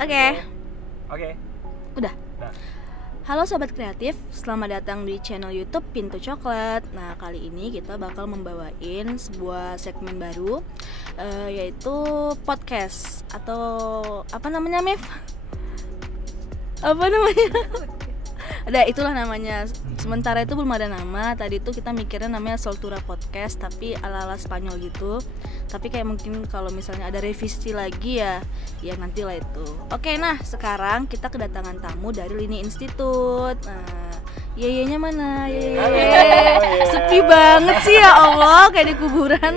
Oke. Oke. Udah. Halo Sobat Kreatif, selamat datang di channel YouTube Pintu Coklat. Nah, kali ini kita bakal membawain sebuah segmen baru, yaitu podcast atau apa namanya, Mif? Apa namanya? Ada, itulah namanya. Sementara itu belum ada nama. Tadi tuh kita mikirnya namanya Soltura Podcast, tapi ala-ala Spanyol gitu. Tapi kayak mungkin kalau misalnya ada revisi lagi ya nantilah itu. Oke, nah sekarang kita kedatangan tamu dari Lini Institute. Nah, Yeyenya mana? Sepi banget sih ya Allah, kayak di kuburan.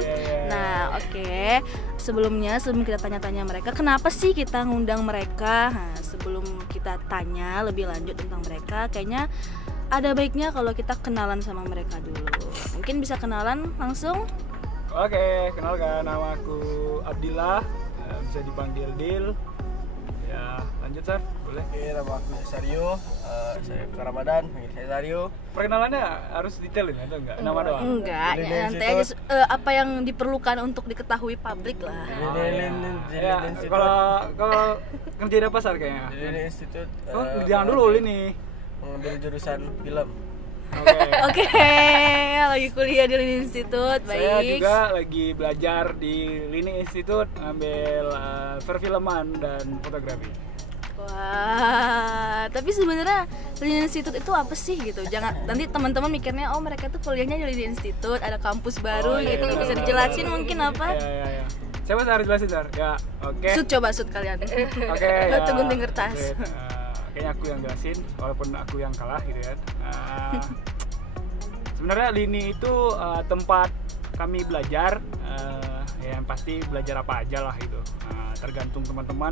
Nah, oke. Sebelum kita tanya-tanya mereka, kenapa sih kita ngundang mereka? Nah, sebelum kita tanya lebih lanjut tentang mereka, kayaknya ada baiknya kalau kita kenalan sama mereka dulu. Mungkin bisa kenalan langsung? Oke, kenalkan, nama aku Abdillah, bisa dipanggil Dil. Ya, lanjut Sar, boleh? Oke, nama aku Cesario, saya ke Ramadan, panggil saya Cesario. Perkenalannya harus detailin atau enggak? Nama doang? Enggak, ya, nanti aja apa yang diperlukan untuk diketahui publik lah. Ya, kalau kerjain apa Sar kayaknya? Di Lini Institute. Jangan dulu Lini. Mengambil jurusan film. Oke, lagi kuliah di Lini Institute, baik. Saya juga lagi belajar di Lini Institute, ngambil perfilman dan fotografi. Wah, tapi sebenarnya Lini Institute itu apa sih gitu? Jangan nanti teman-teman mikirnya oh mereka tuh kuliahnya di Lini Institute, ada kampus baru gitu. Bisa dijelasin mungkin apa? Iya. Siapa harus jelasin Sar? Ya, oke. Sud kalian. Oke. Batu gunting kertas. Kayaknya aku yang jelasin, walaupun aku yang kalah gitu kan. Sebenarnya Lini itu tempat kami belajar, yang pasti belajar apa aja lah gitu. Tergantung teman-teman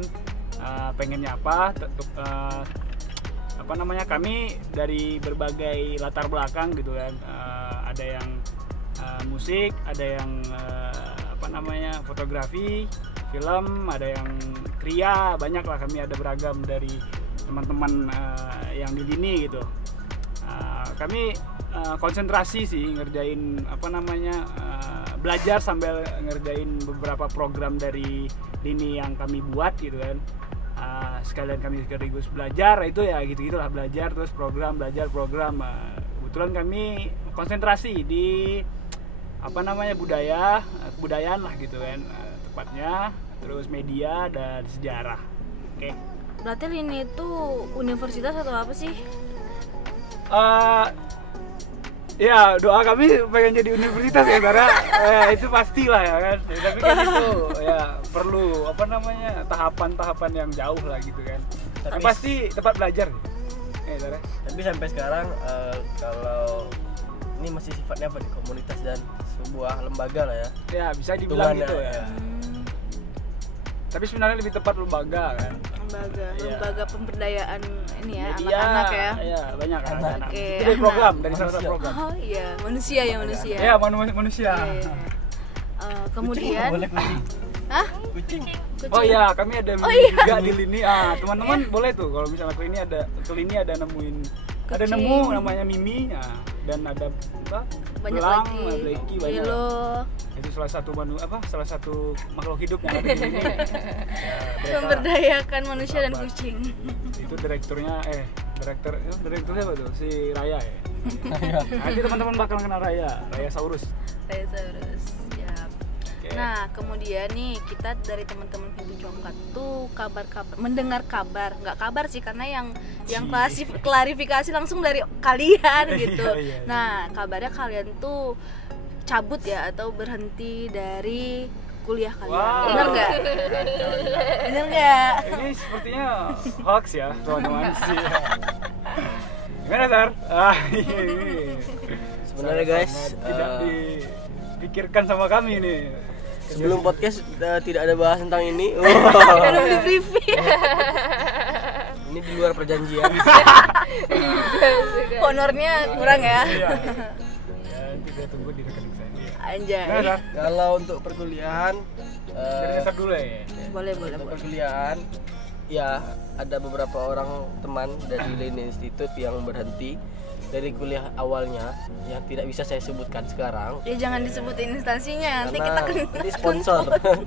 pengennya apa. Kami dari berbagai latar belakang gitu kan. Ada yang musik, ada yang fotografi, film, ada yang kria, banyak lah, kami ada beragam dari teman-teman yang di Lini gitu. Kami konsentrasi sih ngerjain belajar sambil ngerjain beberapa program dari Lini yang kami buat gitu kan. Sekalian kami sekaligus belajar, itu ya gitu-gitulah, belajar terus belajar program. Kebetulan kami konsentrasi di kebudayaan lah gitu kan, tepatnya, terus media dan sejarah. Oke. Berarti Lini itu universitas atau apa sih? Ya doa kami pengen jadi universitas ya, karena itu pastilah ya kan. Tapi kan itu ya perlu tahapan-tahapan yang jauh lah gitu kan. Tapi pasti tempat belajar. Tapi sampai sekarang kalau ini masih sifatnya apa nih, komunitas dan sebuah lembaga lah ya. Ya bisa dibilang gitu ya. Tapi sebenarnya lebih tepat lembaga kan. Lembaga pemberdayaan ini ya, media, anak-anak ya. Iya, banyak anak-anak. Itu dari program, dari salah satu program. Oh iya, manusia. Iya, manusia. Kemudian Hah? Kucing. Oh iya, kami ada juga di Lini. Teman-teman boleh tuh kalau misalnya ke Lini ada nemuin kucing. Ada nemu namanya Mimi, dan ada banyak belang, lagi. Blacky, banyak. Itu salah satu makhluk hidup yang ada di sini. Memberdayakan manusia dan kucing. Itu direkturnya apa tuh? Si Raya ya. Nanti teman-teman bakal kenal Raya Saurus. Siap. Okay. Nah, kemudian nih kita dari teman-teman Pintu Coklat tuh mendengar kabar, nggak kabar sih karena yang klarifikasi langsung dari kalian gitu. Iya. Nah, kabarnya kalian tuh cabut ya atau berhenti dari kuliah kalian. Wow. Bener nggak? Ini sepertinya hoax ya, teman-teman sih. Gimana Sar? Sebenarnya guys, tidak dipikirkan sama kami nih. Sebelum podcast tidak ada bahas tentang ini. Belum di briefing. Ini di luar perjanjian. Honornya kurang ya. Iya. Kita tunggu di rekening saya. Anjay. Kalau untuk perkuliahan dari dulu ya. Boleh. Perkuliahan ya ada beberapa orang teman dari Lini Institute yang berhenti dari kuliah awalnya yang tidak bisa saya sebutkan sekarang. Ya jangan disebutin instansinya, nanti Karena kita ini sponsor. Betul.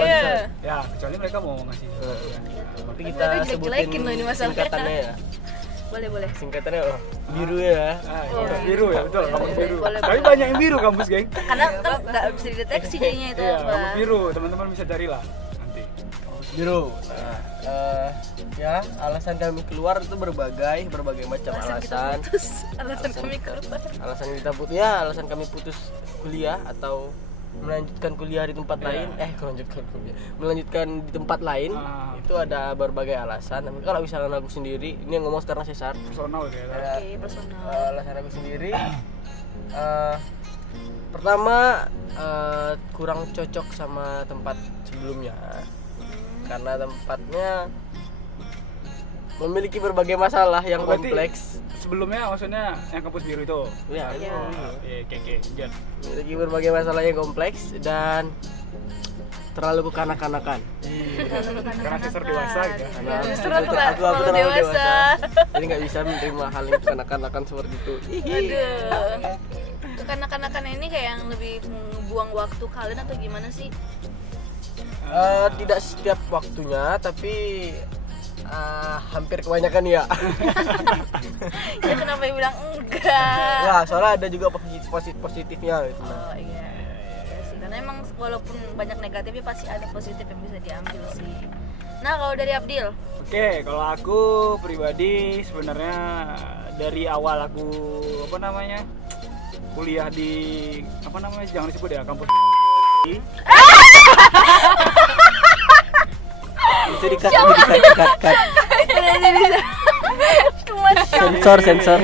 Iya. Ya, kecuali mereka mau ngasih. Tapi Mereka kita sebutin jelek-jelekin loh ini masalahnya. singkatannya ya. Boleh. Singkatannya biru ya. Kampus biru ya, betul, kampus biru. Boleh. Tapi banyak yang biru kampus, geng. Karena kan nggak bisa dideteksi jadinya itu Iya, apa. kampus biru, teman-teman bisa carilah nanti. Biru. Nah, ya alasan kami keluar itu berbagai macam Alasan kita alasan. putus, alasan kami keluar. Alasan kami putus kuliah atau melanjutkan kuliah di tempat lain. Melanjutkan di tempat lain. Itu ada berbagai alasan. Tapi kalau misalkan aku sendiri, ini yang ngomong sekarang Cesar. Personal ya. Oke, personal. Alasan aku sendiri pertama kurang cocok sama tempat sebelumnya. Karena tempatnya memiliki berbagai masalah yang Berarti kompleks. Sebelumnya maksudnya yang kampus biru itu. Ya, Iya. Oke. Jan. memiliki berbagai masalah yang kompleks dan terlalu kekanak-kanakan. Karena Cesar dewasa gitu ya. Karena Justru aku terlalu terlalu dewasa. Jadi nggak bisa menerima hal yang kekanak-kanakan seperti itu. Aduh. Kanak-kanakan ini kayak yang lebih buang waktu kalian atau gimana sih? Tidak setiap waktunya, tapi hampir kebanyakan ya. Ya kenapa bilang enggak? Wah, soalnya ada juga positifnya gitu. Oh iya. Ya sih, karena emang walaupun banyak negatifnya pasti ada positif yang bisa diambil sih. Nah, kalau dari Abdil, Oke, kalau aku pribadi sebenarnya dari awal aku kuliah di jangan disebut ya, kampus Bisa dikat. Sensor.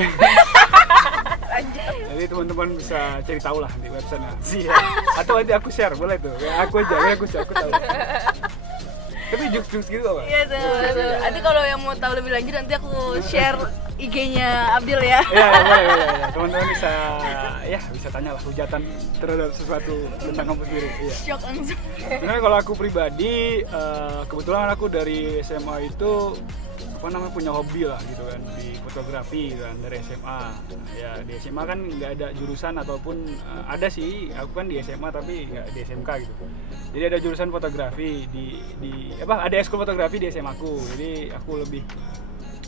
Jadi teman-teman bisa cari tahu lah di website-nya. Atau nanti aku share, boleh tuh. Ya, aku tahu. Tapi jokes gitu apa? iya tuh. Nanti kalau yang mau tahu lebih lanjut nanti aku share IG-nya Abdil ya. Ya, boleh. Teman-teman bisa tanya lah hujatan terhadap sesuatu tentang kampus biru. Iya. Shock langsung. Sebenarnya kalau aku pribadi, kebetulan aku dari SMA itu punya hobi lah gitu kan di fotografi kan dari SMA. Ya di SMA kan nggak ada jurusan ataupun ada sih, aku kan di SMA tapi nggak di SMK gitu. Jadi ada jurusan fotografi ada ekskul fotografi di SMA aku. Jadi aku lebih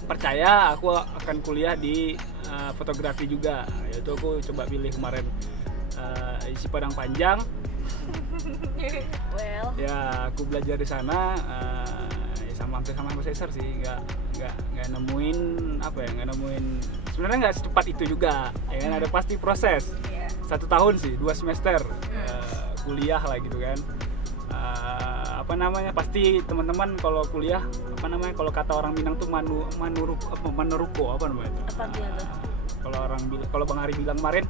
percaya aku akan kuliah di fotografi juga. Yaitu aku coba pilih kemarin isi Padang Panjang. Well, Ya aku belajar di sana. Sama Cesar sih nggak nemuin sebenarnya nggak secepat itu juga ya kan, ada pasti proses. 1 tahun sih 2 semester kuliah lah gitu kan. Pasti teman-teman kalau kuliah kalau kata orang Minang tuh maneruko apa namanya itu? apa dia tuh? Kalau Bang Ari bilang kemarin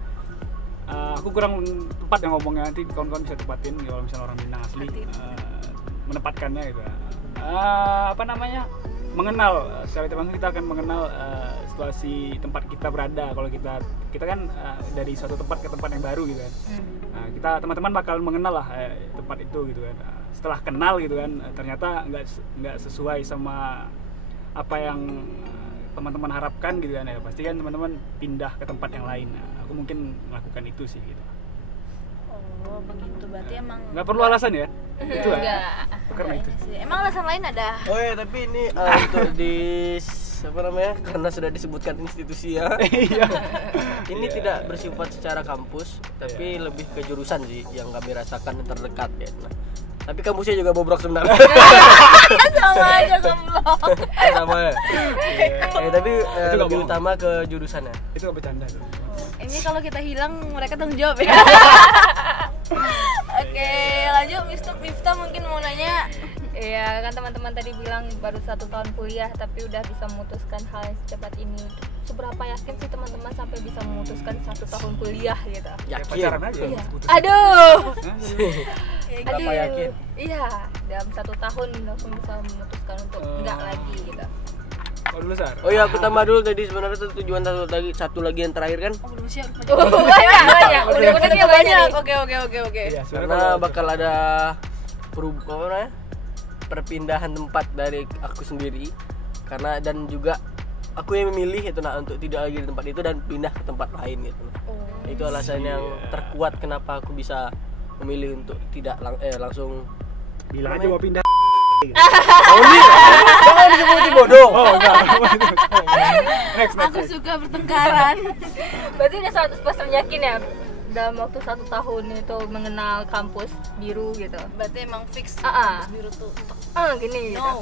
aku kurang tepat yang ngomongnya, nanti kawan-kawan bisa tepatin kalau misalnya orang Minang asli menempatkannya gitu. Mengenal secara teman kita akan mengenal situasi tempat kita berada. Kalau kita kan dari suatu tempat ke tempat yang baru gitu kan. Nah, kita teman-teman bakal mengenal lah tempat itu gitu kan. Setelah kenal gitu kan, ternyata nggak sesuai sama apa yang teman-teman harapkan gitu kan ya. Pasti kan teman-teman pindah ke tempat yang lain. Nah, aku mungkin melakukan itu sih gitu. Oh begitu, berarti emang Nggak perlu alasan ya? Itu enggak. karena itu. Sih. Emang alasan lain ada? Oh ya, tapi ini untuk karena sudah disebutkan institusi ya. Ini tidak bersifat secara kampus, tapi lebih ke jurusan sih yang kami rasakan yang terdekat ya. Nah, tapi kampusnya juga bobrok sebenarnya. Sama aja goblok. Sama ya. Tapi lebih utama ke jurusannya. Itu nggak bercanda tuh. Ini kalau kita hilang mereka tanggung jawab ya. Oke, lanjut Miftah mungkin mau nanya. Iya kan teman-teman tadi bilang baru 1 tahun kuliah tapi udah bisa memutuskan hal yang secepat ini. Seberapa yakin sih teman-teman sampai bisa memutuskan 1 tahun kuliah gitu? Kayak pacaran aja. Iya. Putus. Aduh. Berapa yakin? Iya, dalam 1 tahun langsung bisa memutuskan untuk enggak lagi gitu. Oh dulu Sar. Oh iya, aku tambah dulu tadi sebenarnya tujuan satu lagi yang terakhir kan. Oh, belum siap. Banyak. Udah banyak. Oke. Iya, Karena bakal ada perpindahan tempat dari aku sendiri. Dan juga aku yang memilih itu untuk tidak lagi di tempat itu dan pindah ke tempat lain gitu. Itu alasan yang terkuat kenapa aku bisa memilih untuk tidak langsung bilang aja mau pindah. Jangan disebut bodoh. Oh enggak. Next. Aku suka pertengkaran. Berarti udah 100% yakin ya dalam waktu 1 tahun itu mengenal kampus biru gitu. Berarti emang fix kampus biru tuh. Gini gitu. No.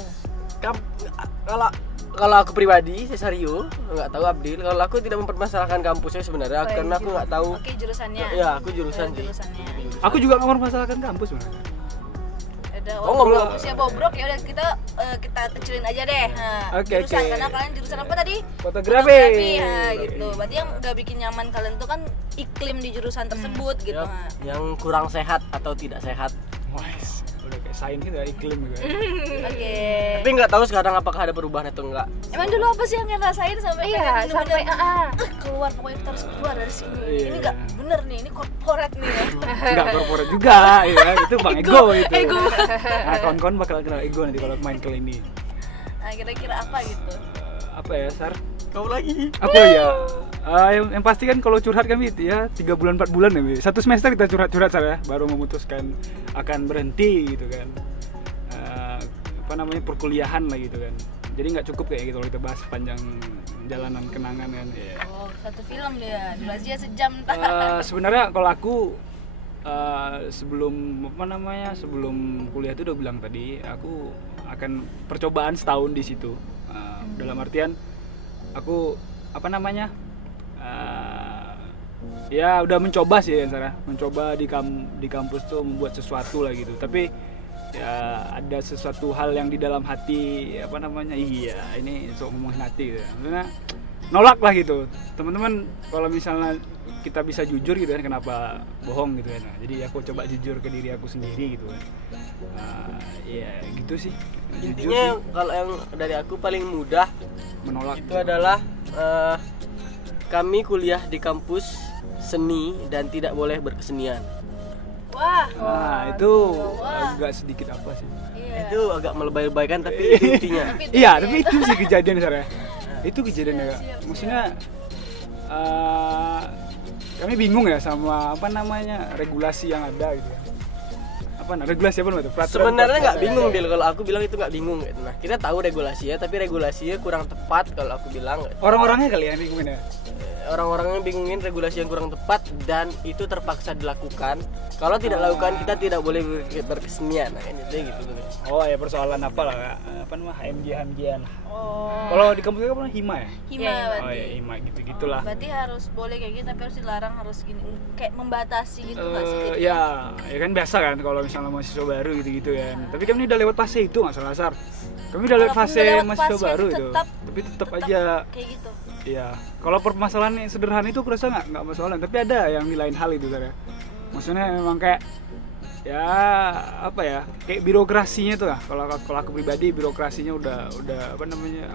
Kalau aku pribadi, Cesario, nggak tahu Abdil. Kalau aku tidak mempermasalahkan kampusnya sebenarnya, karena aku nggak tahu. Oke, jurusannya. Ya, aku jurusan sih. Jurusannya. Aku juga nggak mempermasalahkan kampus sebenarnya. Ada ngomong kampusnya bobrok, ya udah kita kecilin aja deh. Oke. Karena kalian jurusan apa tadi? Fotografi. Gitu. Berarti yang nggak bikin nyaman kalian tuh kan iklim di jurusan tersebut gitu. Ya, yang kurang sehat atau tidak sehat. Wah, udah kayak sains gitu ya, iklim gitu. Oke. Tapi nggak tahu sekarang apakah ada perubahan atau enggak. Emang dulu apa sih yang kalian rasain sampai Iya, sampai keluar, pokoknya kita harus keluar dari sini. Iya. Ini nggak bener nih, ini korporat nih ya. Enggak korporat juga ya, itu Bang Ego itu. Ego. Nah, kawan-kawan bakal kenal Ego nanti kalau main ke ini. Nah, kira-kira apa gitu? Apa ya, Sar? Kau lagi. Apa ya? Yang pasti kan kalau curhat kami itu ya 3 bulan 4 bulan ya. 1 semester kita curhat-curhat ya, baru memutuskan akan berhenti gitu kan. Perkuliahan lah gitu kan. Jadi nggak cukup kayak gitu kalau kita bahas panjang jalanan kenangan kan. Ya. Oh, satu film dia, durasinya sejam. Sebenarnya kalau aku sebelum kuliah itu udah bilang tadi aku akan percobaan setahun di situ. Dalam artian aku ya udah mencoba sih ya Sarah, mencoba di kampus tuh membuat sesuatu lah gitu. Tapi ya ada sesuatu hal yang di dalam hati iya ini sok ngomongin hati gitu. Maksudnya nolak lah gitu. Teman-teman kalau misalnya kita bisa jujur gitu kan, kenapa bohong gitu kan. Nah, jadi aku coba jujur ke diri aku sendiri gitu kan. Ya gitu sih. Intinya kalau yang dari aku paling mudah menolak itu adalah kami kuliah di kampus seni dan tidak boleh berkesenian. Wah. Nah, itu agak sedikit apa sih? Iya. Itu agak melebay-lebaykan tapi itu intinya. Iya, tapi itu sih kejadian Sarah. Itu kejadian ya. Maksudnya kami bingung ya sama regulasi yang ada gitu ya. Regulasi apa namanya? Sebenarnya nggak bingung Dil, kalau aku bilang itu nggak bingung gitu. Nah, kita tahu regulasinya tapi regulasinya kurang tepat kalau aku bilang. Orang-orangnya kali yang bingungin ya. Orang-orangnya bingungin regulasi yang kurang tepat dan itu terpaksa dilakukan. Kalau tidak lakukan kita tidak boleh berkesenian. Nah, ini gitu. Oh ya, persoalan apa lah? HMJ-an. Oh. Kalau di kampus apa Hima ya? Hima berarti. Oh ya, Hima gitu-gitulah. Berarti harus boleh kayak gitu tapi harus dilarang, harus gini kayak membatasi gitu nggak sih? Ya kan biasa kan kalau misalnya mahasiswa baru gitu-gitu kan. Tapi kami udah lewat fase itu nggak salah Sar. Kami udah lewat fase mahasiswa baru itu. Tapi tetap aja kayak gitu. Iya. Kalau permasalahan yang sederhana itu aku rasa nggak masalah. Tapi ada yang di lain hal itu Sar ya. Maksudnya memang kayak ya kayak birokrasinya tuh lah. Kalau aku pribadi birokrasinya udah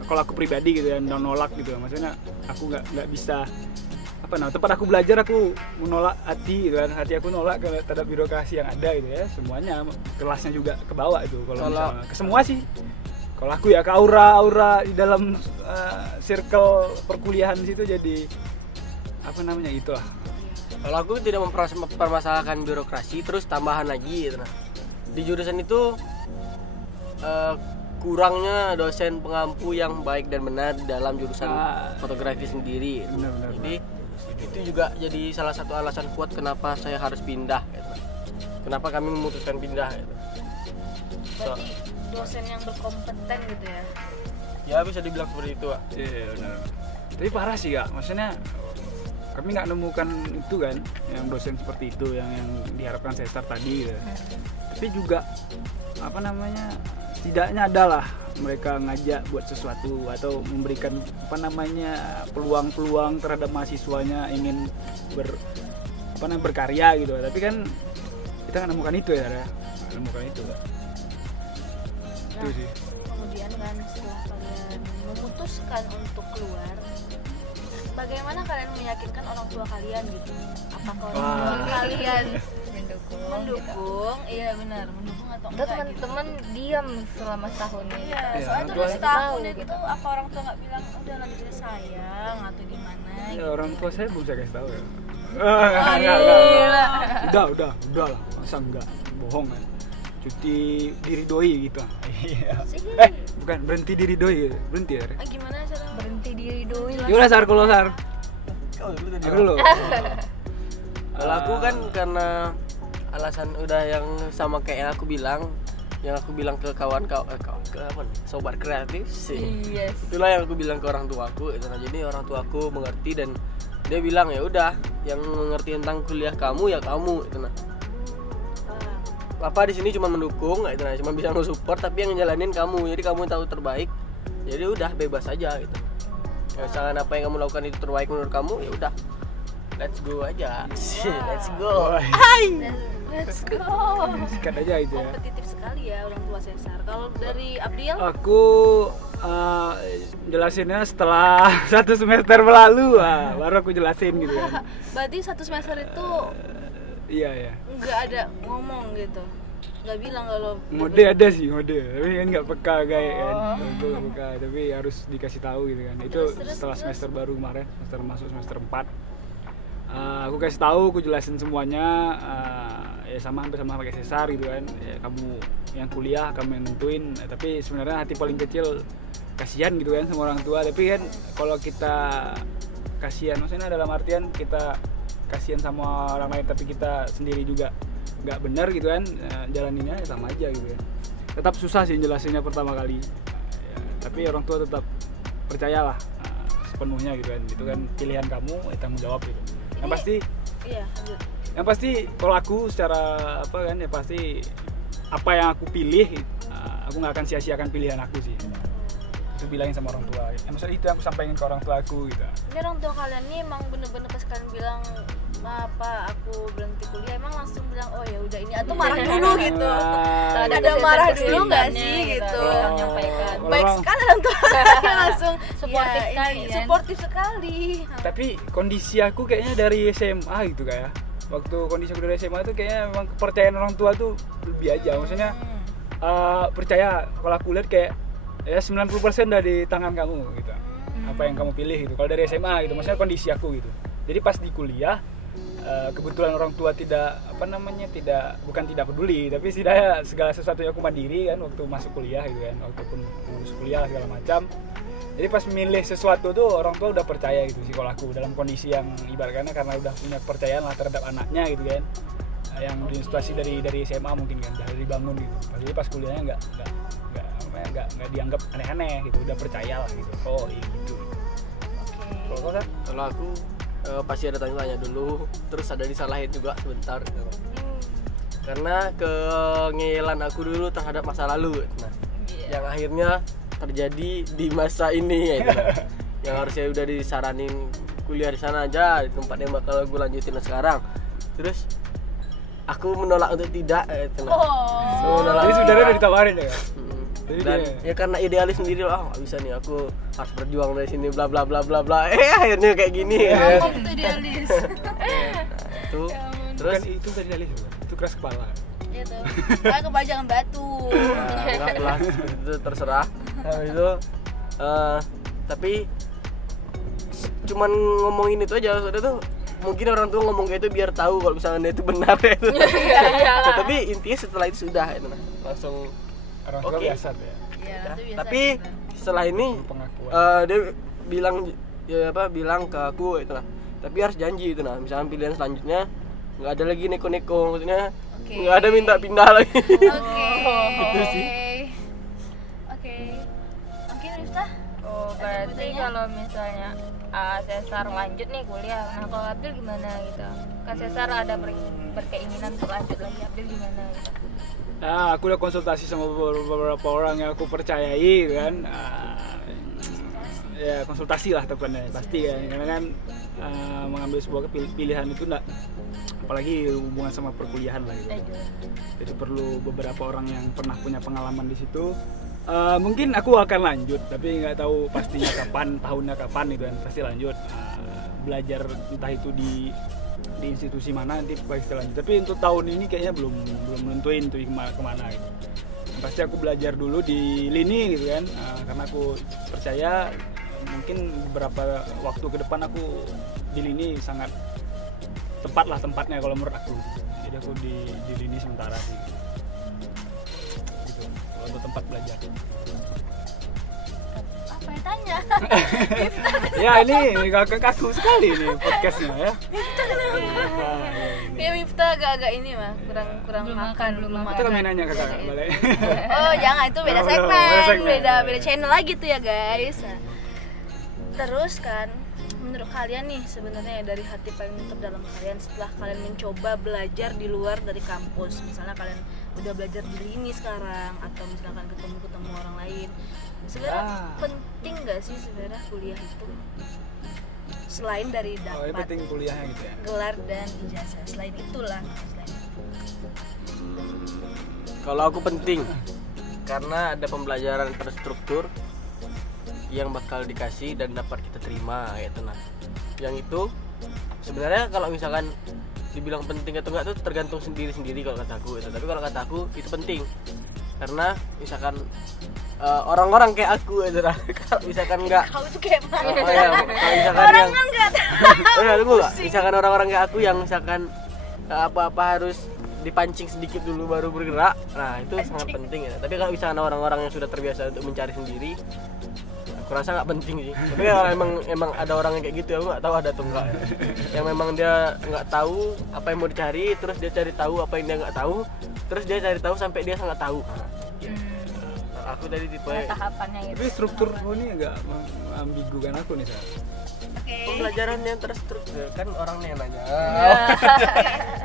kalau aku pribadi gitu ya nolak gitu. Maksudnya aku nggak bisa tempat aku belajar aku menolak hati gitu kan. Hati aku nolak terhadap birokrasi yang ada gitu ya. Semuanya kelasnya juga ke bawah itu kalau misalnya ke semua sih. Kalau aku ya ke aura di dalam circle perkuliahan situ jadi itulah. Kalau aku tidak mempermasalahkan birokrasi, terus tambahan lagi gitu. Nah, di jurusan itu kurangnya dosen pengampu yang baik dan benar dalam jurusan fotografi sendiri. Benar. Jadi itu juga jadi salah satu alasan kuat kenapa saya harus pindah gitu. Kenapa kami memutuskan pindah gitu. Berarti dosen yang berkompeten gitu ya. Ya bisa dibilang seperti itu, Pak. Iya benar. Tapi parah sih Kak, maksudnya kami nggak nemukan itu kan, yang dosen seperti itu yang diharapkan Cesar tadi gitu. Tapi juga setidaknya adalah mereka ngajak buat sesuatu atau memberikan peluang-peluang terhadap mahasiswanya ingin berkarya gitu. Tapi kan kita nggak nemukan itu ya, nggak nemukan itu Kak. Nah, Itu sih. kemudian kan setelah kalian memutuskan untuk keluar, bagaimana kalian meyakinkan orang tua kalian gitu? Apakah orang tua kalian mendukung? Iya benar, mendukung atau Udah enggak? teman-teman diam selama setahun ini. Iya, Iya, soalnya orang tuh tua udah setahun tahu, itu gitu. apa orang tua nggak bilang udah lanjut aja sayang atau gimana? Ya, orang tua saya belum saya kasih tahu ya. Gila. Udah lah, masa enggak, bohong kan. Cuti diridoi gitu. Iya. Bukan berhenti diridoi, berhenti ya. Gimana cara Berhenti diri doi. Gimana Sar, kalau Sar? Aku dulu. Kalau aku kan karena alasan udah yang sama kayak yang aku bilang ke kawan-kawan ke apa nih? Sobat kreatif sih. Yes. Itulah yang aku bilang ke orang tuaku gitu. Nah, jadi orang tuaku mengerti dan dia bilang ya udah yang mengerti tentang kuliah kamu ya kamu gitu. Nah, Papa di sini cuma mendukung gitu, nah, cuma bisa nge-support tapi yang ngejalanin kamu. Jadi kamu tahu terbaik. Jadi udah bebas aja gitu. Ya, misalkan apa yang kamu lakukan itu terbaik menurut kamu ya udah. Let's go aja. Let's go. let's go. Sikat aja itu ya. Kompetitif sekali ya orang tua Cesar. Kalau dari Abdiel? Aku jelasinnya setelah 1 semester berlalu, baru aku jelasin gitu kan. Berarti 1 semester itu Iya. nggak ada ngomong gitu, nggak bilang kalau Mode ada sih, tapi kan nggak peka kayak kan. Aku nggak peka, tapi harus dikasih tahu gitu kan. Itu Terus, setelah semester baru kemarin, masuk semester 4. Aku kasih tahu, aku jelasin semuanya. Ya sama hampir sama pakai Cesar gitu kan. Ya, kamu yang kuliah, kamu yang nentuin. Tapi sebenarnya hati paling kecil kasihan gitu kan sama orang tua. Tapi kan kalau kita kasihan, maksudnya dalam artian kita kasihan sama orang lain tapi kita sendiri juga nggak benar gitu kan, jalaninnya ya sama aja gitu kan. Tetap susah sih jelasinnya pertama kali, ya, tapi orang tua tetap percayalah sepenuhnya gitu kan. Itu kan pilihan kamu, tanggung jawab gitu. Yang pasti iya lanjut. Yang pasti kalau aku secara apa kan, ya pasti apa yang aku pilih, aku nggak akan sia-siakan pilihan aku sih. Itu bilangin sama orang tua. Maksudnya itu yang aku sampaikan ke orang tua aku gitu. Ini orang tua kalian nih emang bener-bener pas kalian bilang apa aku berhenti kuliah emang langsung bilang oh ya udah ini atau marah dulu gitu. Ada marah dulu nggak sih gitu? Menyampaikan. Baik sekali orang tua kalian langsung Suportif ya, sekali, ini kan? suportif sekali. Tapi kondisi aku kayaknya dari SMA gitu kayak. Waktu kondisi aku dari SMA tuh kayaknya memang kepercayaan orang tua tuh lebih aja. Maksudnya percaya kalau aku lihat kayak ya 90% dari tangan kamu gitu. Apa yang kamu pilih gitu. Kalau dari SMA gitu, maksudnya kondisi aku gitu. Jadi pas di kuliah kebetulan orang tua bukan tidak peduli, tapi setidaknya segala sesuatunya aku mandiri kan waktu masuk kuliah gitu kan, waktu pun lulus kuliah segala macam. Jadi pas memilih sesuatu tuh orang tua udah percaya gitu sih kalau aku, dalam kondisi yang ibaratnya karena udah punya kepercayaan lah terhadap anaknya gitu kan, yang diinspirasi dari SMA mungkin kan, dari dibangun gitu. Jadi pas kuliahnya nggak dianggap aneh-aneh gitu, udah percaya lah gitu. Oh iya gitu. Kalau aku pasti ada tanya-tanya dulu, terus ada disalahin juga sebentar karena kengeyelan aku dulu terhadap masa lalu, nah yang akhirnya terjadi di masa ini ya, gitu. Yang harusnya udah disaranin kuliah di sana aja di tempat yang bakal gue lanjutin sekarang, terus aku menolak untuk tidak gitu. Jadi sebenarnya udah ditawarin ya. Dan ya karena idealis sendiri lah, nggak bisa nih aku harus berjuang dari sini bla bla bla bla bla, akhirnya kayak gini ya. Kamu itu idealis. Itu terus Bukan, itu tadi idealis, itu keras kepala. Gitu. Kayak kebajangan batu. enggak lah, itu terserah. Nah, itu tapi cuman ngomongin itu aja, soalnya tuh mungkin orang tua ngomong kayak itu biar tahu kalau misalnya itu benar ya itu. Tapi intinya setelah itu sudah itu langsung Orang tua Oke. biasa ya. Iya, itu biasa. tapi setelah ini Pengakuan. dia bilang ke aku itu lah, tapi harus janji itu nah, misalnya pilihan selanjutnya nggak ada lagi neko-neko, maksudnya Oke. nggak ada minta pindah lagi. Oke. sih. Oke. Mungkin Miftah? Oh, berarti kalau misalnya Cesar lanjut nih kuliah, nah kalau Abdul gimana gitu? Kan Cesar ada berkeinginan untuk lanjut lagi, Abdul gimana gitu? Nah, aku udah konsultasi sama beberapa orang yang aku percayai kan. Ya konsultasi lah tepatnya, pasti kan. Karena kan mengambil sebuah pilihan itu enggak, apalagi hubungan sama perkuliahan lah gitu. Jadi perlu beberapa orang yang pernah punya pengalaman di situ, Mungkin aku akan lanjut, tapi nggak tahu pastinya kapan, tahunnya kapan gitu kan. Pasti lanjut belajar, entah itu di institusi mana nanti pasti lanjut. Tapi untuk tahun ini kayaknya belum nentuin tuh kemana gitu. Pasti aku belajar dulu di lini gitu kan, karena aku percaya mungkin beberapa waktu ke depan aku di lini sangat tepat lah tempatnya kalau menurut aku. Jadi aku di lini sementara sih gitu, untuk tempat belajar. Apa yang tanya? Ya ini kaku sekali nih podcastnya ya. Ya Miftah agak-agak ini mah kurang makan belum makan. Itu kami nanya ke kakak balik. Oh jangan, itu beda Beda segmen, segmen. beda channel lagi tuh ya guys. Nah, terus kan menurut kalian nih sebenarnya dari hati paling terdalam kalian setelah kalian mencoba belajar di luar dari kampus, misalnya kalian udah belajar di lini sekarang atau misalkan ketemu orang lain, sebenarnya penting nggak sih sebenarnya kuliah itu selain dari Oh, ini dapat penting kuliahnya gitu ya. gelar dan ijazah, selain itulah Kalau aku penting karena ada pembelajaran terstruktur yang bakal dikasih dan dapat kita terima gitu. Nah, yang itu sebenarnya kalau misalkan dibilang penting atau enggak tuh tergantung sendiri-sendiri kalau kataku gitu. Tapi kalau kataku itu penting karena misalkan orang-orang kayak aku gitu lah. Kalau misalkan enggak kau itu kayak mana? kalau misalkan Orang yang kan nggak tunggu gak? Misalkan orang-orang kayak aku yang misalkan apa-apa harus dipancing sedikit dulu baru bergerak. Nah, itu sangat penting ya. Tapi kalau misalkan orang-orang yang sudah terbiasa untuk mencari sendiri, aku rasa nggak penting sih. Tapi kalau emang ada orang yang kayak gitu, aku nggak tahu ada atau enggak. Yang memang dia nggak tahu apa yang mau dicari, terus dia cari tahu apa yang dia nggak tahu, terus dia cari tahu sampai dia sangat tahu. Aku tadi tipe tahapannya gitu. Tapi struktur ini agak ambigu kan aku nih Sar. pembelajaran yang terstruktur kan orangnya yang nanya.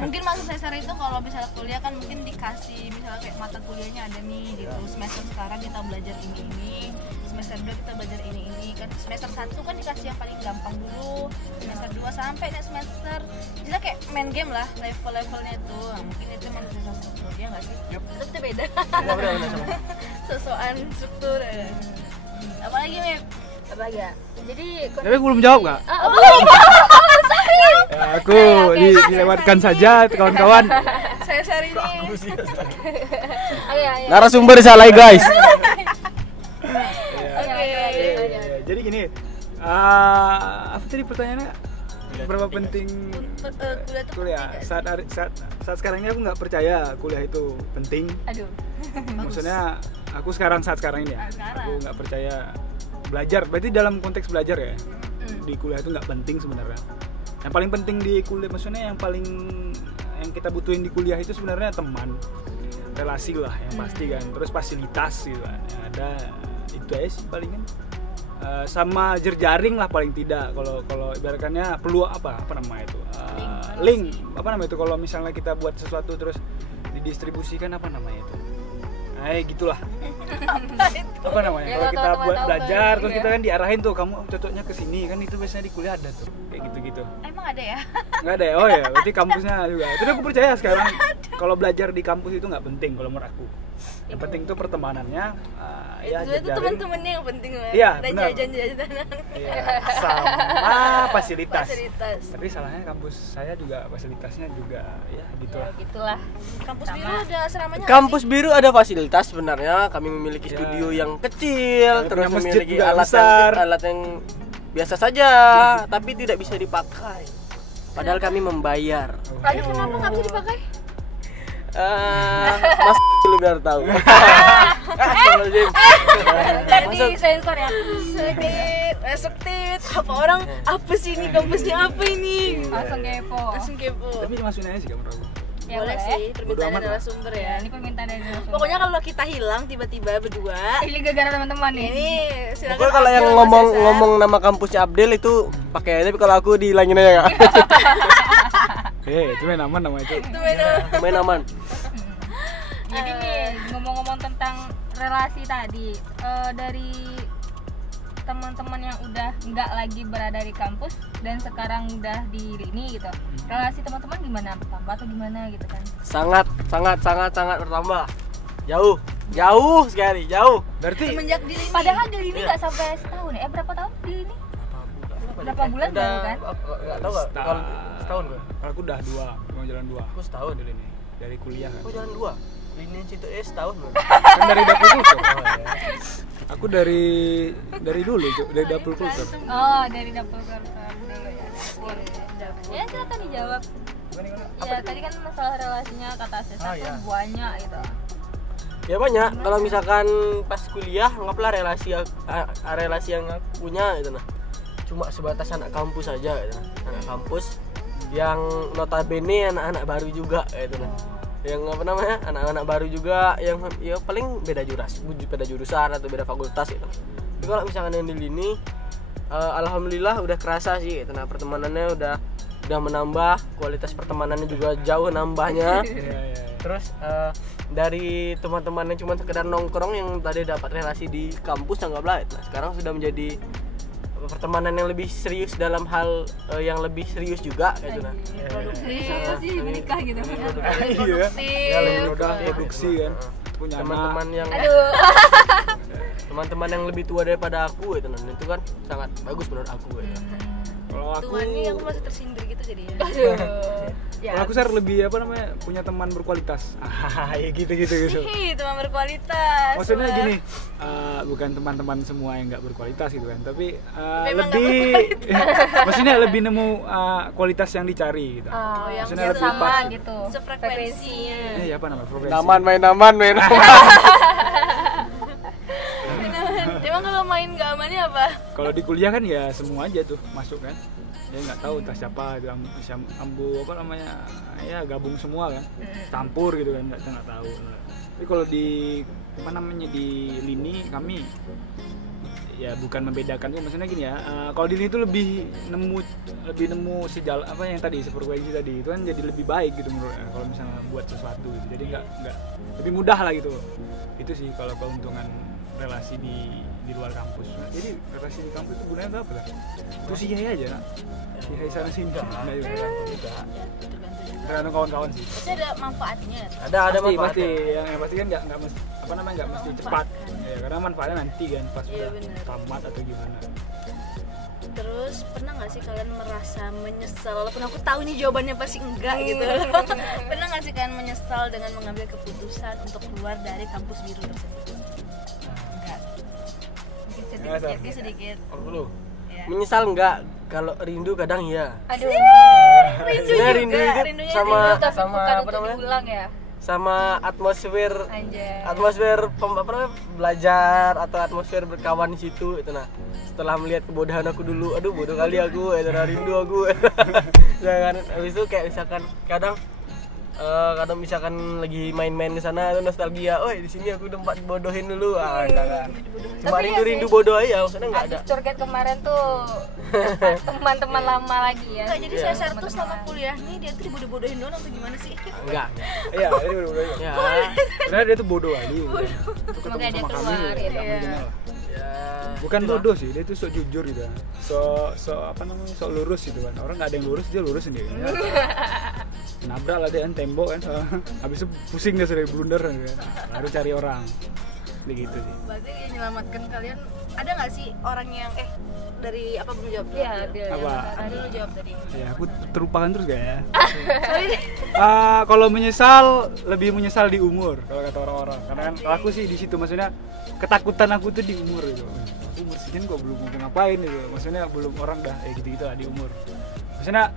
Mungkin masuk semester itu kalau misalnya kuliah kan mungkin dikasih misalnya kayak mata kuliahnya ada nih gitu. Semester sekarang kita belajar ini, semester 2 kita belajar ini kan. Semester 1 kan dikasih yang paling gampang dulu, semester 2 sampai next semester bisa kayak main game lah level-levelnya itu. Nah, mungkin itu emang bisa struktur ya nggak sih? Tapi itu beda. Sosokan struktur ya. Apalagi Mip? Apa ya? Jadi Tapi aku belum jawab nggak? Ya, aku dilewatkan saja kawan-kawan. Saya share ini. Ayo. Narasumber salah guys. Ya, jadi gini, apa tadi pertanyaannya? Berapa penting kuliah? Saat sekarang ini aku nggak percaya kuliah itu penting. Aduh. Maksudnya aku saat sekarang ini ya, aku nggak percaya belajar. Berarti dalam konteks belajar ya, di kuliah itu nggak penting sebenarnya. Yang paling penting di kuliah, maksudnya yang kita butuhin di kuliah itu sebenarnya teman, relasi lah yang pasti kan. Terus fasilitas gitu kan, yang ada itu aja sih palingan. Sama jejaring lah paling tidak. Kalau ibaratkannya perlu apa namanya itu link apa namanya itu kalau misalnya kita buat sesuatu terus didistribusikan apa namanya itu. Gitulah. Apa namanya? Ya, Kalau kita buat belajar gitu terus ya. kita kan diarahin tuh kamu cocoknya ke sini kan, itu biasanya di kuliah ada tuh kayak gitu-gitu. Emang ada ya? Nggak ada ya? Oh ya, berarti kampusnya juga. Tapi aku percaya sekarang kalau belajar di kampus itu nggak penting kalau menurut aku. Yang penting tuh pertemanannya. Ya, itu teman-temannya yang penting lah. Iya, dan benar. jajan-jajanan. Iya, sama fasilitas. Fasilitas. Tapi salahnya kampus saya juga fasilitasnya juga ya gitulah. Ya gitulah. Kampus biru ada asramanya. Kampus biru ada fasilitas sebenarnya. Kami memiliki studio yang kecil, Ada terus punya masjid memiliki juga alat besar. yang biasa saja, tapi tidak bisa dipakai. Padahal kami membayar. Aduh, kenapa nggak bisa dipakai? Mas dulu biar tahu. Tadi sensor ya. Masuk tit. Apa orang? Apa sih ini kampusnya apa ini? Langsung kepo. Langsung kepo. Tapi dimasukin aja sih kamu menurut aku. Ya, Boleh sih, permintaan Bodo amat dari lah. narasumber Ya, ya. ini permintaan dari narasumber. Pokoknya kalau kita hilang tiba-tiba berdua, ini gara-gara teman-teman nih. ini silakan. Pokoknya kalau yang Abdel, Mas Cesar. ngomong nama kampusnya Abdel itu pakai aja, tapi kalau aku dihilangin aja nggak? Itu main aman nama itu. Itu beda. Main aman. Jadi nih ngomong-ngomong tentang relasi tadi, dari teman-teman yang udah nggak lagi berada di kampus dan sekarang udah di lini gitu, relasi teman-teman gimana, bertambah atau gimana gitu kan? Sangat bertambah. Jauh. Jauh sekali, jauh. Berarti Semenjak di Lini. Padahal di Lini Iya. nggak sampai setahun ya? Berapa tahun di Lini? Berapa bulan Udah, baru kan? Enggak tahu enggak? Kalau setahun gua. kalau aku udah 2, mau jalan 2 Aku setahun dulu ini dari kuliah kan. Aku jalan 2. Ini situ setahun loh. Kan dari dapur kultur. Oh, ya. Aku dari dulu, Cuk, dari dapur kultur. Oh, dari dapur kultur dulu ya. Ya, silakan dijawab. Ya, tadi kan masalah relasinya kata Sesa Oh, iya. tuh banyak gitu. Ya banyak. Kalau misalkan pas kuliah anggaplah relasi yang aku punya gitu nah. Cuma sebatas anak kampus aja gitu nah. Anak kampus yang notabene anak-anak baru juga gitu nah. Yang apa namanya? Anak-anak baru juga yang ya paling beda jurusan atau beda fakultas gitu. Tapi kalau misalkan yang di Lini alhamdulillah udah kerasa sih gitu nah, pertemanannya udah menambah, kualitas pertemanannya juga jauh nambahnya. Terus dari teman-teman yang cuma sekedar nongkrong yang tadi dapat relasi di kampus anggaplah, nah, sekarang sudah menjadi pertemanan yang lebih serius dalam hal yang lebih serius juga gitu nah. Siapa sih menikah gitu? Iya. Ya udah produksi kan. Punya Teman-teman yang Aduh. teman-teman yang lebih tua daripada aku gitu nah. Itu kan sangat bagus menurut aku gitu. Kalau aku Tuhan nih aku masih tersindir gitu jadinya. kalau aku Sar lebih apa namanya? Punya teman berkualitas. Ya gitu. Hihi, teman berkualitas. Maksudnya Wah. gini, bukan teman-teman semua yang nggak berkualitas gitu kan, tapi Memang lebih, maksudnya lebih nemu kualitas yang dicari gitu. Oh, yang Maksudnya lebih sama pas. gitu. sefrekuensinya. Apa namanya? Frekuensi. Main aman. Emang kalau main gak amannya apa? Kalau di kuliah kan ya semua aja tuh masuk kan. Ya nggak tahu entah siapa itu ambu apa namanya, ya gabung semua kan, campur gitu kan, nggak tahu. Tapi kalau di apa namanya di Lini kami ya bukan membedakan tuh, maksudnya gini ya, kalau di Lini itu lebih nemu sejalan apa yang tadi sefrekuensi tadi itu kan, jadi lebih baik gitu menurut kalau misalnya buat sesuatu gitu. Jadi nggak lebih mudah lah gitu. Itu sih kalau keuntungan relasi di luar kampus. Nah, jadi relasi di kampus itu gunanya apa lah? Itu sih aja, sih sana sini juga. Tergantung kawan-kawan sih. Pasti ada manfaatnya. Ada Pasti manfaatnya. yang pasti kan nggak mesti apa namanya nggak mesti cepat. Ya, karena manfaatnya nanti kan pas Iya, udah bener. tamat atau gimana. Terus pernah nggak sih kalian merasa menyesal? Walaupun aku tahu ini jawabannya pasti enggak gitu. Pernah nggak sih kalian menyesal dengan mengambil keputusan untuk keluar dari kampus biru tersebut? Enggak. Ya, Sar. Sedikit. Oh, lu. Ya. Menyesal enggak? Kalau rindu kadang iya. Aduh. Sebenarnya rindu itu rindunya sama Tapi sama bukan apa untuk namanya? diulang ya. Sama atmosfer Anjay. apa namanya, belajar atau atmosfer berkawan di situ itu nah. Setelah melihat kebodohan aku dulu, aduh bodoh kali aku, rindu aku. Jangan habis itu kayak misalkan kadang misalkan lagi main-main di sana, nostalgia, oh di sini aku tempat bodohin dulu, jangan. Cuma Tapi ya rindu sih, bodoh aja, maksudnya nggak ada. Habis curget kemarin tuh dapat teman-teman lama lagi ya. Enggak, jadi Iya. saya tuh selama kuliah nih dia tuh dibodoh-bodohin doang atau gimana sih? Enggak. Iya, ini bener-bener. Ya. Sebenarnya dia tuh bodoh aja. Semoga dia keluar gitu. Ya. Bukan itulah. bodoh sih, dia tuh sok jujur gitu. Sok apa namanya? Sok lurus gitu kan. Orang nggak ada yang lurus, dia lurus sendiri. Nabrak lah dia kan tembok kan. Habis itu pusing dia sering blunder kan. Baru cari orang. Begitu sih. Berarti yang menyelamatkan kalian ada nggak sih orang yang dari apa belum jawab? Iya, Bil. Apa? Ada lu jawab tadi. Ya, aku terlupakan terus gak ya? Sorry deh. Kalau menyesal, lebih menyesal di umur kalau kata orang-orang. Karena kan aku sih di situ, maksudnya ketakutan aku tuh di umur gitu. Umur sekian kok belum ngapain gitu. Maksudnya belum, orang dah gitu-gitu lah di umur. Maksudnya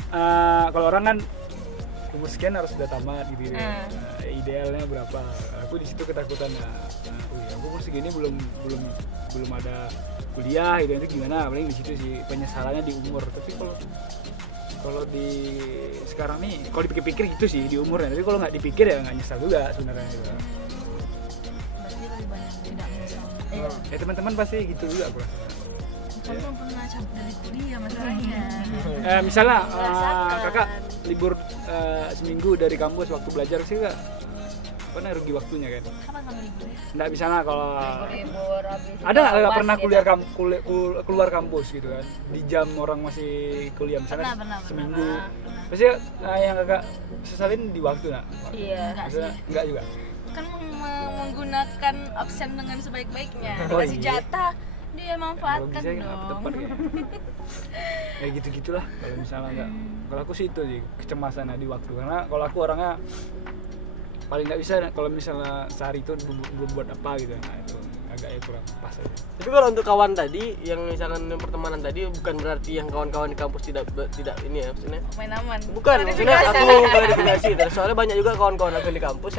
kalau orang kan umur sekian harus sudah tamat gitu. Idealnya berapa? Aku di situ ketakutannya. Aku umur segini belum ada kuliah gitu, itu gimana? Paling di situ sih penyesalannya di umur. Tapi kalau di sekarang nih, kalau dipikir-pikir gitu sih di umurnya. Tapi kalau nggak dipikir ya nggak nyesal juga sebenarnya gitu. Berarti lebih banyak tidak menyesal. Ya teman-teman pasti gitu juga aku rasa. Kamu belum pernah cabut dari kuliah masalahnya. Misalnya Merasakan. kakak libur seminggu dari kampus waktu belajar sih nggak pernah rugi waktunya kan? Kapan kamu libur ya? Nggak bisa lah kalau Libur habis ada nggak pernah UAS kuliah gitu. keluar kampus gitu kan di jam orang masih kuliah misalnya Pernah, seminggu pernah. pasti yang kakak sesalin di waktu nak Iya. Enggak maksudnya sih. enggak juga kan menggunakan absen dengan sebaik-baiknya. Oh, Dikasih iya. jatah dia manfaatkan Logisnya nggak dong. tepat ya gitu-gitulah kalau misalnya nggak. Kalau aku sih itu sih kecemasannya di waktu, karena kalau aku orangnya paling nggak bisa kalau misalnya sehari itu belum buat apa gitu. Nah itu agaknya kurang pas aja. Tapi kalau untuk kawan tadi yang misalkan pertemanan tadi bukan berarti yang kawan-kawan di kampus tidak ini ya maksudnya. Main aman. Bukan, maksudnya aku klarifikasi. Terus soalnya banyak juga kawan-kawan aku di kampus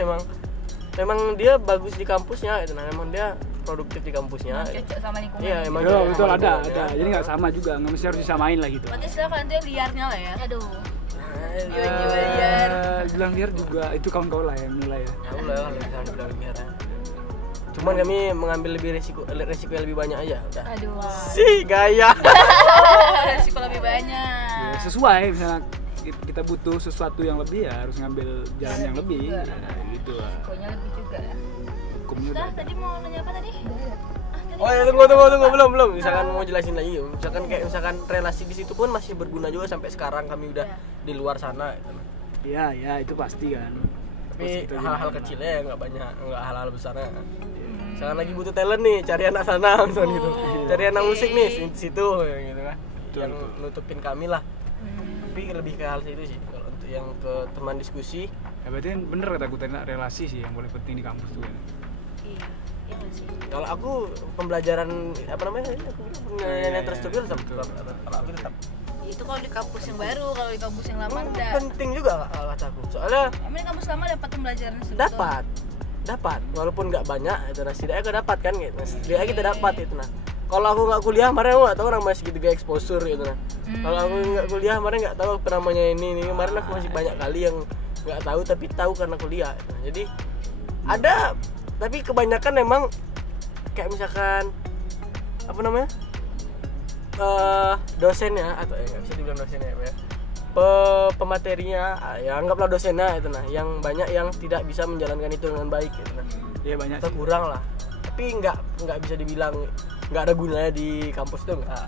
memang dia bagus di kampusnya gitu. Nah, memang dia produktif di kampusnya. Cocok sama lingkungan. Iya, emang Betul, cocok betul sama ada. lingkungannya. Jadi nggak sama juga, nggak mesti harus disamain lah gitu. Berarti setelah kalian tuh liarnya lah ya. Aduh. Jiwa-jiwa liar. Bilang liar juga itu kawan-kawan lah yang nilai ya. Ya udah kalau misalnya dibilang liar. Cuman kami mengambil lebih resiko yang lebih banyak aja. Udah. Aduh. Si gaya. Resiko lebih banyak. Ya, sesuai misalnya kita butuh sesuatu yang lebih ya harus ngambil jalan yang lebih. juga. Ya, gitu lah. Pokoknya lebih juga. Hukumnya Udah, udah. tadi mau nanya apa tadi? Oh ya tunggu belum. Misalkan mau jelasin lagi. Misalkan kayak relasi di situ pun masih berguna juga sampai sekarang kami udah di luar sana. Gitu. Iya, ya itu pasti kan. Tapi Pasti itu hal-hal gimana. kecilnya ya nggak banyak, nggak hal-hal besarnya. Misalkan lagi butuh talent nih, cari anak sana misalnya gitu. Cari anak musik nih di situ gitu kan. Betul, Yang betul. nutupin kami lah. Tapi lebih ke hal itu sih. Kalau untuk yang ke teman diskusi, Ya berarti kan bener kata aku tadi, relasi sih yang paling penting di kampus tuh ya. Iya, iya nggak sih? kalau aku pembelajaran apa namanya? Aku bilang pembelajaran yang terstruktur tetap. Betul. Kalau aku tetap Itu kalau di kampus yang baru, kalau di kampus yang lama enggak. penting juga kalau kataku. Soalnya Emang di kampus lama dapat pembelajaran struktur? dapat walaupun nggak banyak itu nah setidaknya aku dapat kan gitu nah setidaknya kita dapat itu nah kalau aku nggak kuliah kemarin aku nggak tahu namanya segitiga exposure gitu nah kalau aku nggak kuliah kemarin nggak tahu apa namanya ini kemarin aku masih banyak kali yang nggak tahu tapi tahu karena kuliah gitu. Nah, jadi ada tapi kebanyakan memang kayak misalkan apa namanya dosennya atau nggak bisa dibilang dosennya ya pematerinya ya anggaplah dosennya itu nah yang banyak yang tidak bisa menjalankan itu dengan baik gitu nah Iya banyak atau sih. kurang lah tapi nggak bisa dibilang nggak ada gunanya di kampus tuh nggak.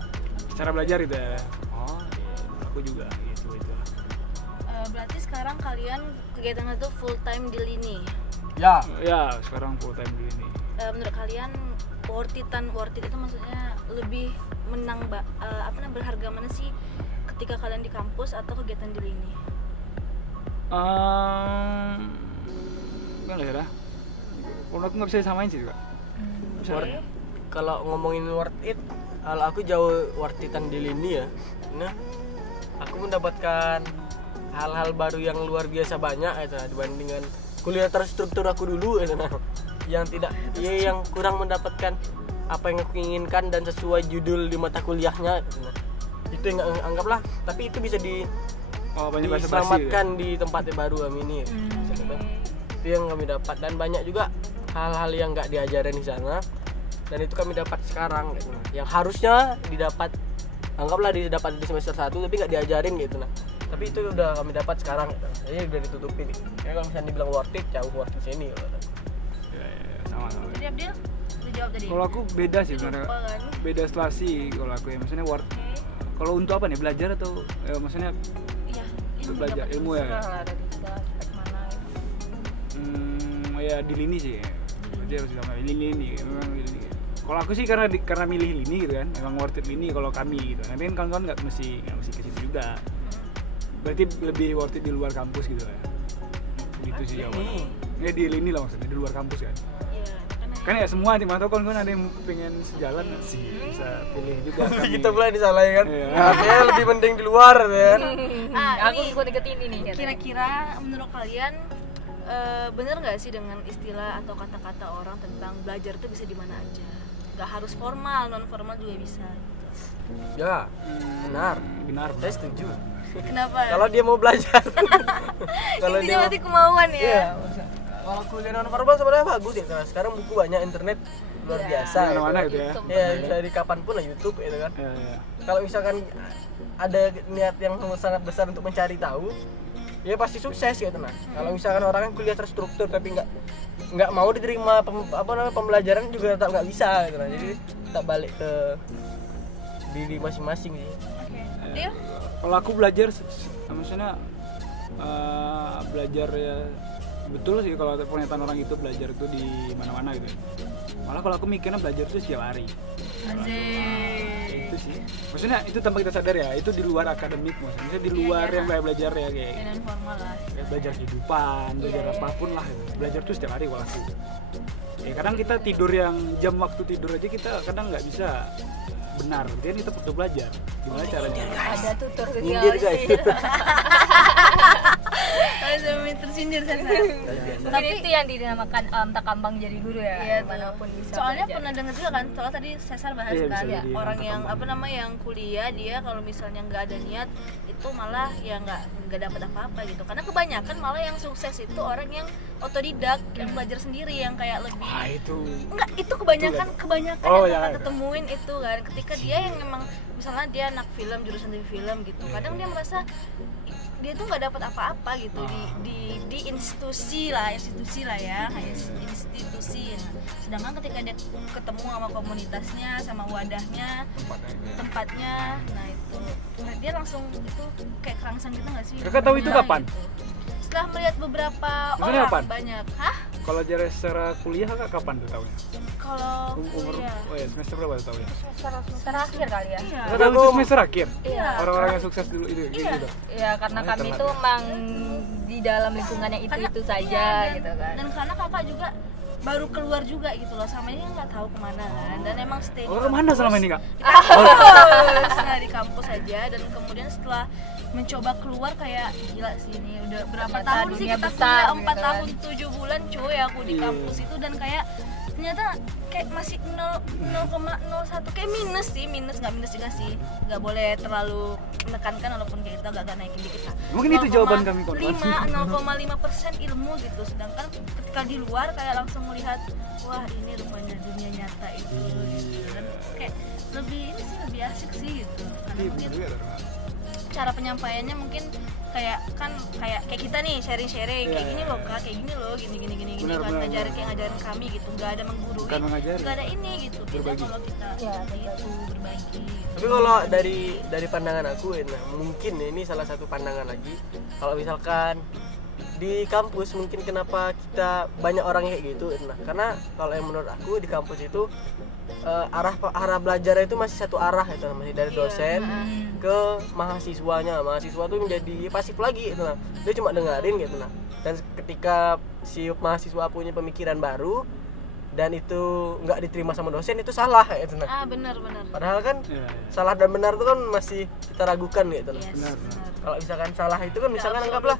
Cara belajar itu ya. Oh, iya. Aku juga gitu itu. Berarti sekarang kalian kegiatannya tuh full time di lini. Ya Ya, sekarang full time di ini. Menurut kalian worth it itu maksudnya lebih menang berharga mana sih ketika kalian di kampus atau kegiatan di lini? Gimana ya? Kalau aku nggak bisa disamain sih juga. Oke. kalau ngomongin worth it kalau aku jauh worth itan di lini ya nah aku mendapatkan hal-hal baru yang luar biasa banyak itu nah, dibandingkan kuliah terstruktur aku dulu itu nah yang yang kurang mendapatkan apa yang aku inginkan dan sesuai judul di mata kuliahnya gitu, nah. Itu yang anggaplah tapi itu bisa Banyak bahasa basi. diselamatkan di tempat yang baru kami ini gitu. Itu yang kami dapat dan banyak juga hal-hal yang nggak diajarin di sana dan itu kami dapat sekarang gitu. Yang harusnya anggaplah didapat di semester 1 tapi nggak diajarin gitu nah tapi itu udah kami dapat sekarang gitu. Jadi udah ditutupin ya kalau misalnya dibilang worth it jauh worth it sini gitu. Ya, sama. Jadi Abdil udah jawab tadi. Kalau aku beda sih sebenarnya. Lupa kan? Beda setelasi kalau aku ya. Maksudnya kalau untuk apa nih? Belajar atau maksudnya Iya, untuk belajar ilmu ya? Terserah dari kita aspek mana gitu. Ya di lini sih. Berarti harus sama lini memang lini. Kalau aku sih karena milih lini gitu kan, memang worth it lini kalau kami gitu. Nanti kan kawan-kawan nggak mesti ke situ juga. Berarti lebih worth it di luar kampus gitu ya. Gitu sih jawabannya. Ya di lini lah maksudnya di luar kampus kan. Iya, Kan ya semua nih, atau kawan-kawan ada yang pengen sejalan sih bisa pilih juga. Tapi kami. kita mulai disalahin kan Iya. katanya lebih mending di luar kan Aku ikut ini nih. katanya. Kira-kira menurut kalian bener nggak sih dengan istilah atau kata-kata orang tentang belajar tuh bisa di mana aja? Gak harus formal, non formal juga bisa. Gitu. ya benar Benar. saya setuju Kenapa? kalau dia mau belajar kalau Intinya dia berarti kemauan ya. iya kalau kuliah non formal sebenarnya bagus ya karena sekarang buku banyak internet luar biasa Di mana-mana gitu ya. YouTube. ya dari kapanpun lah YouTube gitu kan Ya, ya. kalau misalkan ada niat yang sangat besar untuk mencari tahu ya pasti sukses gitu nah kalau misalkan orang yang kuliah terstruktur tapi nggak mau diterima pembelajaran juga tetap nggak bisa gitu nah jadi tetap balik ke diri masing-masing sih. Dia? Kalau aku belajar maksudnya belajar ya betul sih kalau pernyataan orang itu belajar itu di mana-mana gitu. Malah kalau aku mikirnya belajar itu setiap hari. Itu sih. Maksudnya itu tanpa kita sadar ya, itu di luar akademik maksudnya di luar yang belajar ya kayak dan formal lah. Kayak belajar kehidupan, belajar apapun lah. Belajar tuh setiap hari kalau aku. Ya kadang kita tidur yang jam waktu tidur aja kita kadang nggak bisa benar, jadi kita perlu belajar gimana caranya. Ada tutorial Nyindir guys. Tersindir saya. Tapi itu yang dinamakan tak kambang jadi guru ya. Iya, Manapun bisa. soalnya belajar. pernah dengar juga kan, soalnya tadi Cesar bahas Iya, kan bisa jadi orang mata yang kambang. apa namanya yang kuliah dia kalau misalnya nggak ada niat itu malah ya nggak dapat apa-apa gitu. Karena kebanyakan malah yang sukses itu orang yang otodidak, yang belajar sendiri, yang kayak lebih Itu enggak itu kebanyakan Oh, yang ya, kakak ketemuin itu kan ketika dia yang memang misalnya dia anak film, jurusan TV film gitu, kadang dia merasa dia tuh nggak dapat apa-apa gitu di institusi lah ya, kayak institusi. Sedangkan ketika dia ketemu sama komunitasnya, sama wadahnya, tempatnya, nah itu dia langsung itu kayak kerangsang gitu nggak sih? Kakak tahu itu Nah, kapan? gitu. Setelah melihat beberapa Maksudnya orang kapan? banyak, hah? kalau jarak secara kuliah kakak kapan tuh tahunya? Kalau Umur kuliah, oh ya semester berapa tuh tahunya? semester akhir kali ya. iya. Kakak tahu itu semester akhir? Iya. Orang-orang yang sukses dulu itu Iya. gitu. Ya karena Oh, kami telat tuh ya. emang di dalam lingkungan yang itu Karena- saja iya, gitu kan. Dan karena kakak juga baru keluar juga gitu loh, sama ini nggak tahu kemana kan, dan emang stay di Oh, kemana kampus. selama ini kak? Di kampus, nah di kampus aja, dan kemudian setelah mencoba keluar kayak gila sih ini udah berapa Ternyata tahun sih dunia kita besar, kuliah 4 gitu kan. tahun 7 bulan cuy aku di Iya. kampus itu, dan kayak ternyata kayak masih 0,01 kayak minus nggak minus juga sih, nggak boleh terlalu menekankan walaupun kayak kita agak naikin dikit lah. Mungkin itu jawaban kami, kawan-kawan. 0,5% ilmu gitu, sedangkan ketika di luar kayak langsung melihat wah ini rupanya dunia nyata itu gitu. Dan kayak lebih ini sih lebih asik sih gitu, karena mungkin cara penyampaiannya mungkin kayak kita nih sharing kayak gini loh kak, kayak gini loh, gini Benar, kan benar, ngajarin kayak ngajarin kami gitu, nggak ada menggurui, Bukan mengajari. nggak ada ini gitu. Beda Berbagi. kalau kita Ya, itu berbagi. Tapi kalau dari pandangan aku, nah, mungkin ini salah satu pandangan lagi. Kalau misalkan di kampus mungkin kenapa kita banyak orang kayak gitu, nah karena kalau yang menurut aku di kampus itu arah belajar itu masih satu arah itu, masih dari dosen ke mahasiswanya. Mahasiswa tuh menjadi pasif lagi gitu, nah. Dia cuma dengerin gitu, nah. Dan ketika si mahasiswa punya pemikiran baru dan itu nggak diterima sama dosen, itu salah gitu, nah. Benar Padahal kan Iya. salah dan benar itu kan masih kita ragukan gitu loh. yes, Benar. benar. Kalau misalkan salah itu kan misalkan anggaplah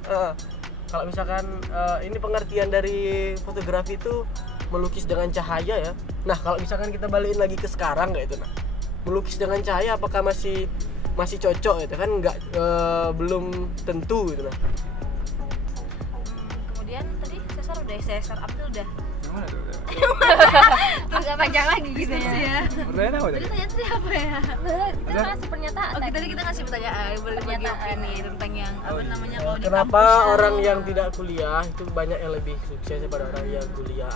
kalau misalkan ini pengertian dari fotografi itu melukis dengan cahaya ya. Nah, kalau misalkan kita balikin lagi ke sekarang kayak itu, nah. Melukis dengan cahaya apakah masih cocok gitu kan, nggak belum tentu gitu nah. Kemudian tadi Cesar Abdul udah Yang mana tuh? Agak panjang lagi gitu Terus ya. ya. Pertanyaan apa Tadi tadi? tanya tadi apa ya? Kita ngasih pernyataan. Oke, tadi kita ngasih pertanyaan, berbagi Pernyataan. opini tentang yang apa namanya kalau di Kenapa kampus tuh, orang yang tidak kuliah itu banyak yang lebih sukses daripada orang yang kuliah?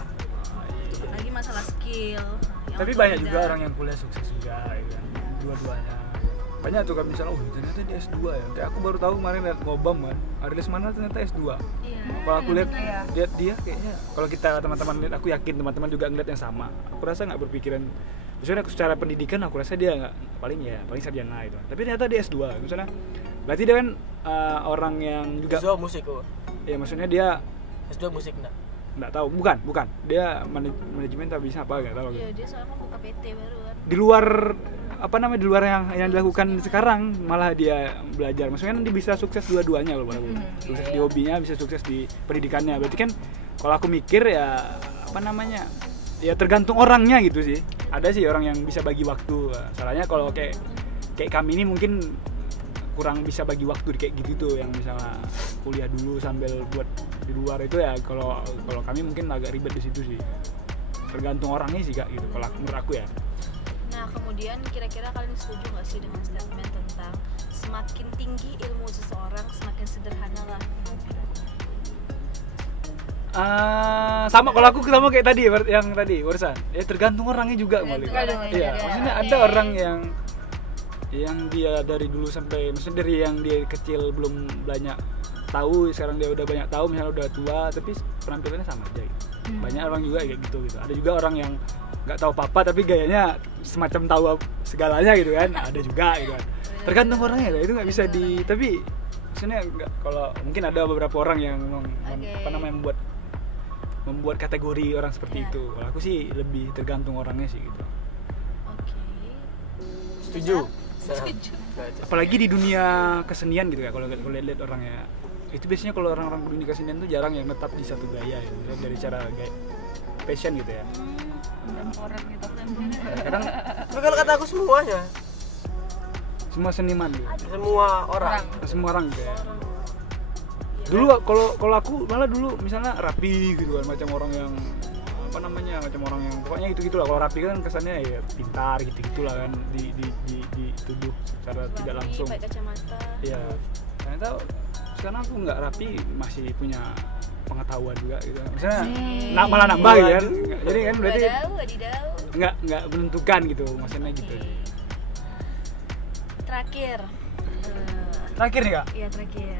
lagi masalah skill. yang Tapi otodidak. banyak juga orang yang kuliah sukses juga ya kan. Dua-duanya. Banyak tuh kan misalnya, ternyata dia S2 ya. Kayak aku baru tahu kemarin lihat ngobam kan. Arilis mana ternyata S2. Iya. Kalau aku lihat Iya. dia kayaknya, kalau kita teman-teman lihat, aku yakin teman-teman juga ngeliat yang sama. Aku rasa nggak berpikiran, misalnya secara pendidikan aku rasa dia nggak paling sarjana itu. Tapi ternyata dia S2 misalnya. Berarti dia kan orang yang juga S2 musik kok. ya maksudnya dia S2 musik enggak? nggak tahu, bukan dia manajemen tapi bisa apa nggak tahu. Iya, dia soalnya kan buka PT baru kan. Di luar di luar yang dilakukan sekarang malah dia belajar, maksudnya dia bisa sukses dua-duanya loh, sukses di hobinya, bisa sukses di pendidikannya. Berarti kan kalau aku mikir ya ya tergantung orangnya gitu sih. Ada sih orang yang bisa bagi waktu, salahnya kalau kayak kami ini mungkin kurang bisa bagi waktu kayak gitu tuh, yang misalnya kuliah dulu sambil buat di luar itu ya. Kalau kami mungkin agak ribet di situ sih, tergantung orangnya sih kak gitu kalau menurut aku ya. Nah, kemudian kira-kira kalian setuju nggak sih dengan statement tentang semakin tinggi ilmu seseorang, semakin sederhana lah penampilan? Sama kalau aku sama kayak tadi yang tadi barusan. Ya tergantung orangnya juga kali. Tergantung orangnya Iya, juga. maksudnya Oke. ada orang yang dia dari dulu sampai, maksudnya dari yang dia kecil belum banyak tahu, sekarang dia udah banyak tahu, misalnya udah tua tapi penampilannya sama aja gitu. Banyak orang juga kayak gitu. Ada juga orang yang nggak tahu apa-apa tapi gayanya semacam tahu segalanya gitu kan, ada juga gitu kan. Tergantung orangnya, itu nggak bisa tapi maksudnya nggak, kalau mungkin ada beberapa orang yang membuat kategori orang seperti itu. Kalau aku sih lebih tergantung orangnya sih gitu. Setuju. Apalagi di dunia kesenian gitu ya, kalau lihat orangnya itu biasanya kalau orang-orang di dunia kesenian tuh jarang yang tetap di satu gaya ya, dari cara gaya fashion gitu ya. Orang gitu. Kadang Tapi kalau kata aku semuanya, semua seniman gitu. semua orang. Semua orang gitu ya. Dulu kalau aku malah dulu misalnya rapi gitu kan, macam orang yang macam orang yang pokoknya gitu-gitu lah. Kalau rapi kan kesannya ya pintar gitu-gitulah kan, dituduh secara tidak langsung. Pakai kacamata. Iya. Ternyata sekarang aku nggak rapi, masih punya pengetahuan juga gitu. Misalnya malah nambah gitu kan. Jadi kan berarti nggak menentukan gitu, maksudnya gitu. Terakhir Nih Kak? Iya terakhir.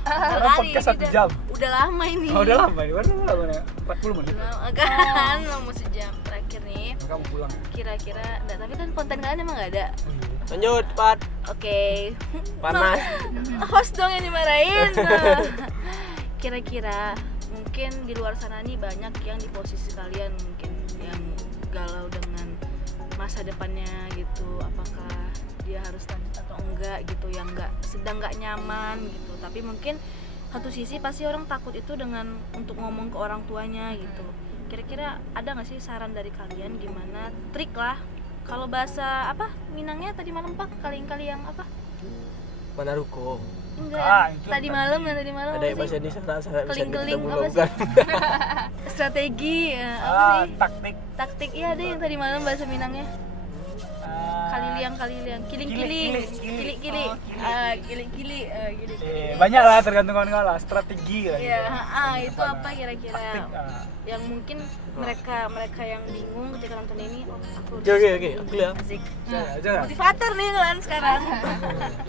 Karena podcast 1 jam. Udah lama ini. Oh, udah lama ini. Baru lama ya? 40 menit. Lama kan, mau sejam. Terakhir nih. Kamu pulang. Kira-kira enggak, tapi kan konten kalian emang enggak ada. Lanjut, cepat. Oke. Panas. Host dong yang dimarahin. Nah. Kira-kira mungkin di luar sana nih banyak yang di posisi kalian mungkin yang galau dengan masa depannya gitu. Apakah dia harus lanjut atau enggak gitu, yang sedang nggak nyaman gitu. Tapi mungkin satu sisi pasti orang takut itu dengan untuk ngomong ke orang tuanya gitu. Kira-kira ada nggak sih saran dari kalian gimana trik lah, kalau bahasa apa Minangnya tadi malam Pak, kali-kali yang apa Manaruko. enggak tadi malam Ada yang bahasa Indonesia saya bisa keling-keling kita apa bukan. sih strategi apa sih taktik iya ada yang tadi malam bahasa Minangnya kali-liang kiling-kiling kili Banyak lah, tergantung kawan-kawan lah, strategi lah gitu. Iya, itu apa kira-kira yang mungkin mereka yang bingung ketika nonton ini. Aku lihat. asik. Aja. Motivator nih kan sekarang.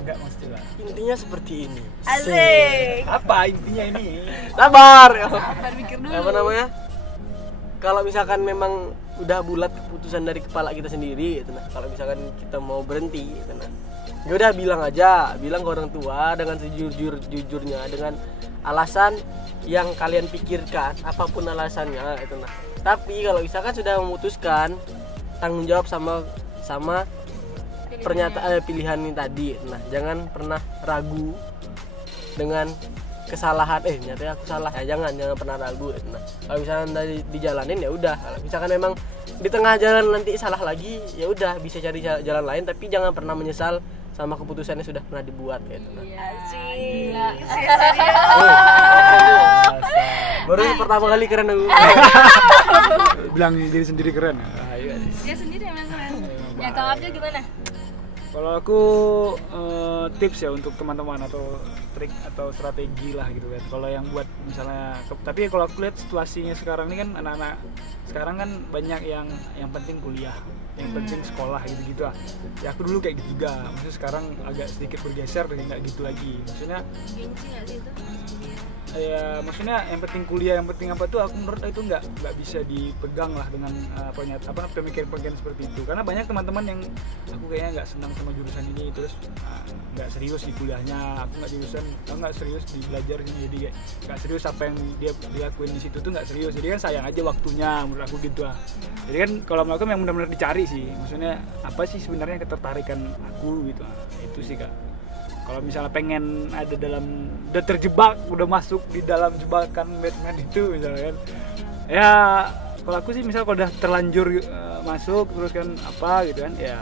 Enggak mesti lah. Intinya seperti ini. Asik. Apa intinya ini? Sabar. Sabar mikir dulu. Apa namanya? Kalau misalkan memang udah bulat keputusan dari kepala kita sendiri gitu nah. Kalau misalkan kita mau berhenti gitu nah. Ya udah bilang ke orang tua dengan sejujurnya, dengan alasan yang kalian pikirkan, apapun alasannya itu nah. Tapi kalau misalkan sudah memutuskan, tanggung jawab sama pernyataan pilihan ini tadi. Nah, jangan pernah ragu dengan kesalahan. Nyatanya aku salah ya, jangan pernah ragu. Nah, kalau misalkan tadi dijalanin ya udah. Kalau misalkan memang di tengah jalan nanti salah lagi, ya udah bisa cari jalan lain, tapi jangan pernah menyesal sama keputusannya sudah pernah dibuat gitu. Nah. Asik. Baru pertama kali keren aku. Bilang diri sendiri keren. Dia sendiri yang keren. Ya Kang Abdul gimana? Kalau aku tips ya untuk teman-teman atau trik atau strategi lah gitu kan. Kalau yang buat misalnya, tapi kalau aku lihat situasinya sekarang ini kan anak-anak sekarang kan banyak yang penting kuliah, yang penting sekolah gitu-gitu lah. Ya aku dulu kayak gitu juga. Maksudnya sekarang agak sedikit bergeser dan nggak gitu lagi. Maksudnya Gengsi nggak sih itu? ya maksudnya yang penting kuliah, yang penting apa tuh, aku menurut itu nggak bisa dipegang lah dengan pemikiran seperti itu, karena banyak teman-teman yang aku kayaknya nggak senang sama jurusan ini, terus nggak serius di kuliahnya, aku nggak serius di belajar ini, jadi nggak serius apa yang dia lakuin di situ tuh nggak serius, jadi kan sayang aja waktunya menurut aku gitu lah. Jadi kan kalau melakukan yang benar-benar dicari sih, maksudnya apa sih sebenarnya ketertarikan aku gitu, itu sih Kak. Kalau misalnya pengen ada udah terjebak, udah masuk di dalam jebakan Batman itu misalnya kan, ya kalau aku sih misalnya kalau udah terlanjur masuk terus kan apa gitu kan, ya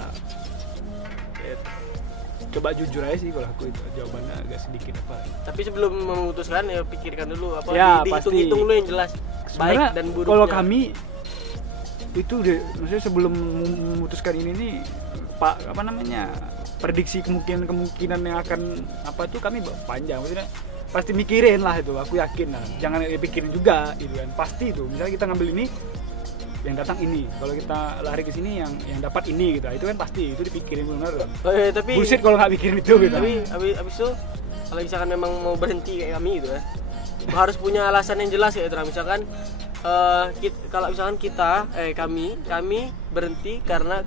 coba jujur aja sih kalau aku, itu jawabannya agak sedikit apa. Tapi sebelum memutuskan ya pikirkan dulu apa, ya, dihitung-hitung dulu yang jelas baik dan buruknya. Kalau kami itu maksudnya sebelum memutuskan ini nih prediksi kemungkinan yang akan apa tuh kami panjang, maksudnya pasti mikirin lah itu, aku yakin lah, jangan pikirin juga gitu kan, pasti itu misalnya kita ngambil ini yang datang ini, kalau kita lari ke sini yang dapat ini gitu, itu kan pasti itu dipikirin benar kan. Tapi bullshit kalau nggak pikirin itu gitu. Tapi abis itu kalau misalkan memang mau berhenti kayak kami gitu ya, harus punya alasan yang jelas kayak itu. Misalkan kalau misalkan kami berhenti karena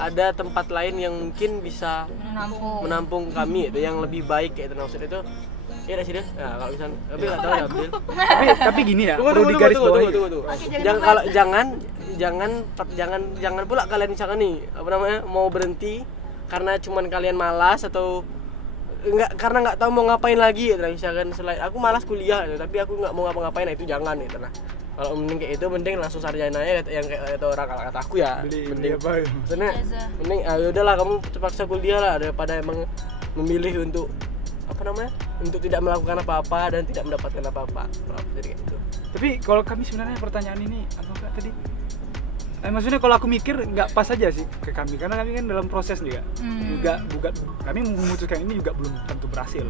ada tempat lain yang mungkin bisa menampung kami itu yang lebih baik kayak itu. Maksud itu iya sih deh. Nah, kalau misalkan tapi enggak tahu ya, Abdul. tapi gini ya, perlu digarisbawahi. Jangan pula kalian misalkan nih, mau berhenti karena cuman kalian malas atau karena nggak tahu mau ngapain lagi ya. Misalkan selain aku malas kuliah tapi aku nggak mau ngapa-ngapain, itu jangan ya. Kalau mending kayak itu, mending langsung sarjana ya, yang kayak orang kata aku ya. Mending apa? Maksudnya mending udahlah kamu terpaksa kuliah lah daripada emang memilih untuk untuk tidak melakukan apa-apa dan tidak mendapatkan apa-apa. Jadi kayak gitu. Tapi kalau kami sebenarnya pertanyaan ini apa tadi? Maksudnya kalau aku mikir nggak pas aja sih ke kami, karena kami kan dalam proses nih ya. Juga kami memutuskan ini juga belum tentu berhasil.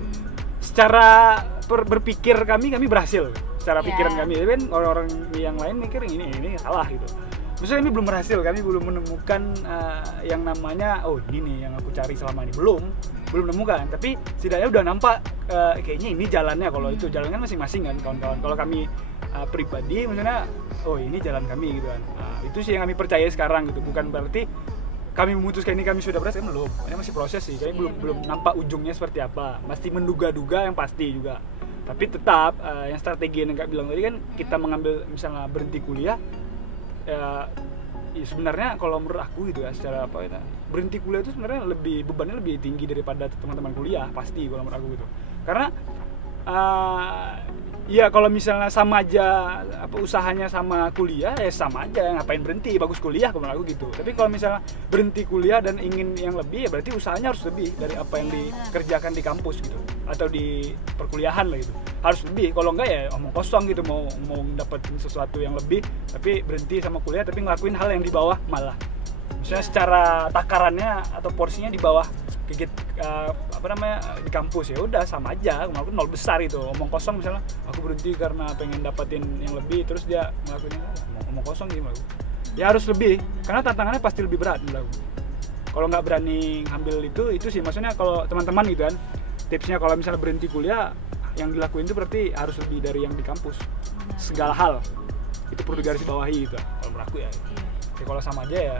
Secara berpikir kami berhasil. Secara pikiran kami, tapi kan orang-orang yang lain mikir ini salah gitu. Maksudnya kami belum berhasil, kami belum menemukan yang namanya ini nih yang aku cari selama ini, belum menemukan. Tapi setidaknya udah nampak kayaknya ini jalannya. Kalau itu jalannya masing-masing kan kawan-kawan. Kalau kami pribadi maksudnya ini jalan kami gitu kan. Itu sih yang kami percaya sekarang gitu. Bukan berarti kami memutuskan ini kami sudah berhasil, belum. Ini masih proses sih. Kami belum nampak ujungnya seperti apa. Masih menduga-duga yang pasti juga. Tapi tetap yang strategi yang Kak bilang tadi kan, kita mengambil misalnya berhenti kuliah ya sebenarnya kalau menurut aku gitu ya, secara berhenti kuliah itu sebenarnya bebannya lebih tinggi daripada teman-teman kuliah, pasti kalau menurut aku gitu. Karena ya kalau misalnya sama aja usahanya sama kuliah ya sama aja, ngapain berhenti, bagus kuliah kalau menurut aku gitu. Tapi kalau misalnya berhenti kuliah dan ingin yang lebih ya berarti usahanya harus lebih dari apa yang dikerjakan di kampus gitu atau di perkuliahan lah gitu. Harus lebih, kalau enggak ya omong kosong gitu, mau dapetin sesuatu yang lebih tapi berhenti sama kuliah tapi ngelakuin hal yang di bawah malah. Misalnya secara takarannya atau porsinya di bawah di kampus, ya udah sama aja, ngelakuin nol besar itu, omong kosong. Misalnya aku berhenti karena pengen dapetin yang lebih, terus dia ngelakuin omong kosong gitu. Ya harus lebih, karena tantangannya pasti lebih berat menurut aku. Kalau nggak berani ngambil itu sih, maksudnya kalau teman-teman gitu kan, tipsnya kalau misalnya berhenti kuliah, yang dilakuin itu berarti harus lebih dari yang di kampus. Segala hal itu perlu digarisbawahi gitu kalau menurut aku ya. Ya kalau sama aja ya,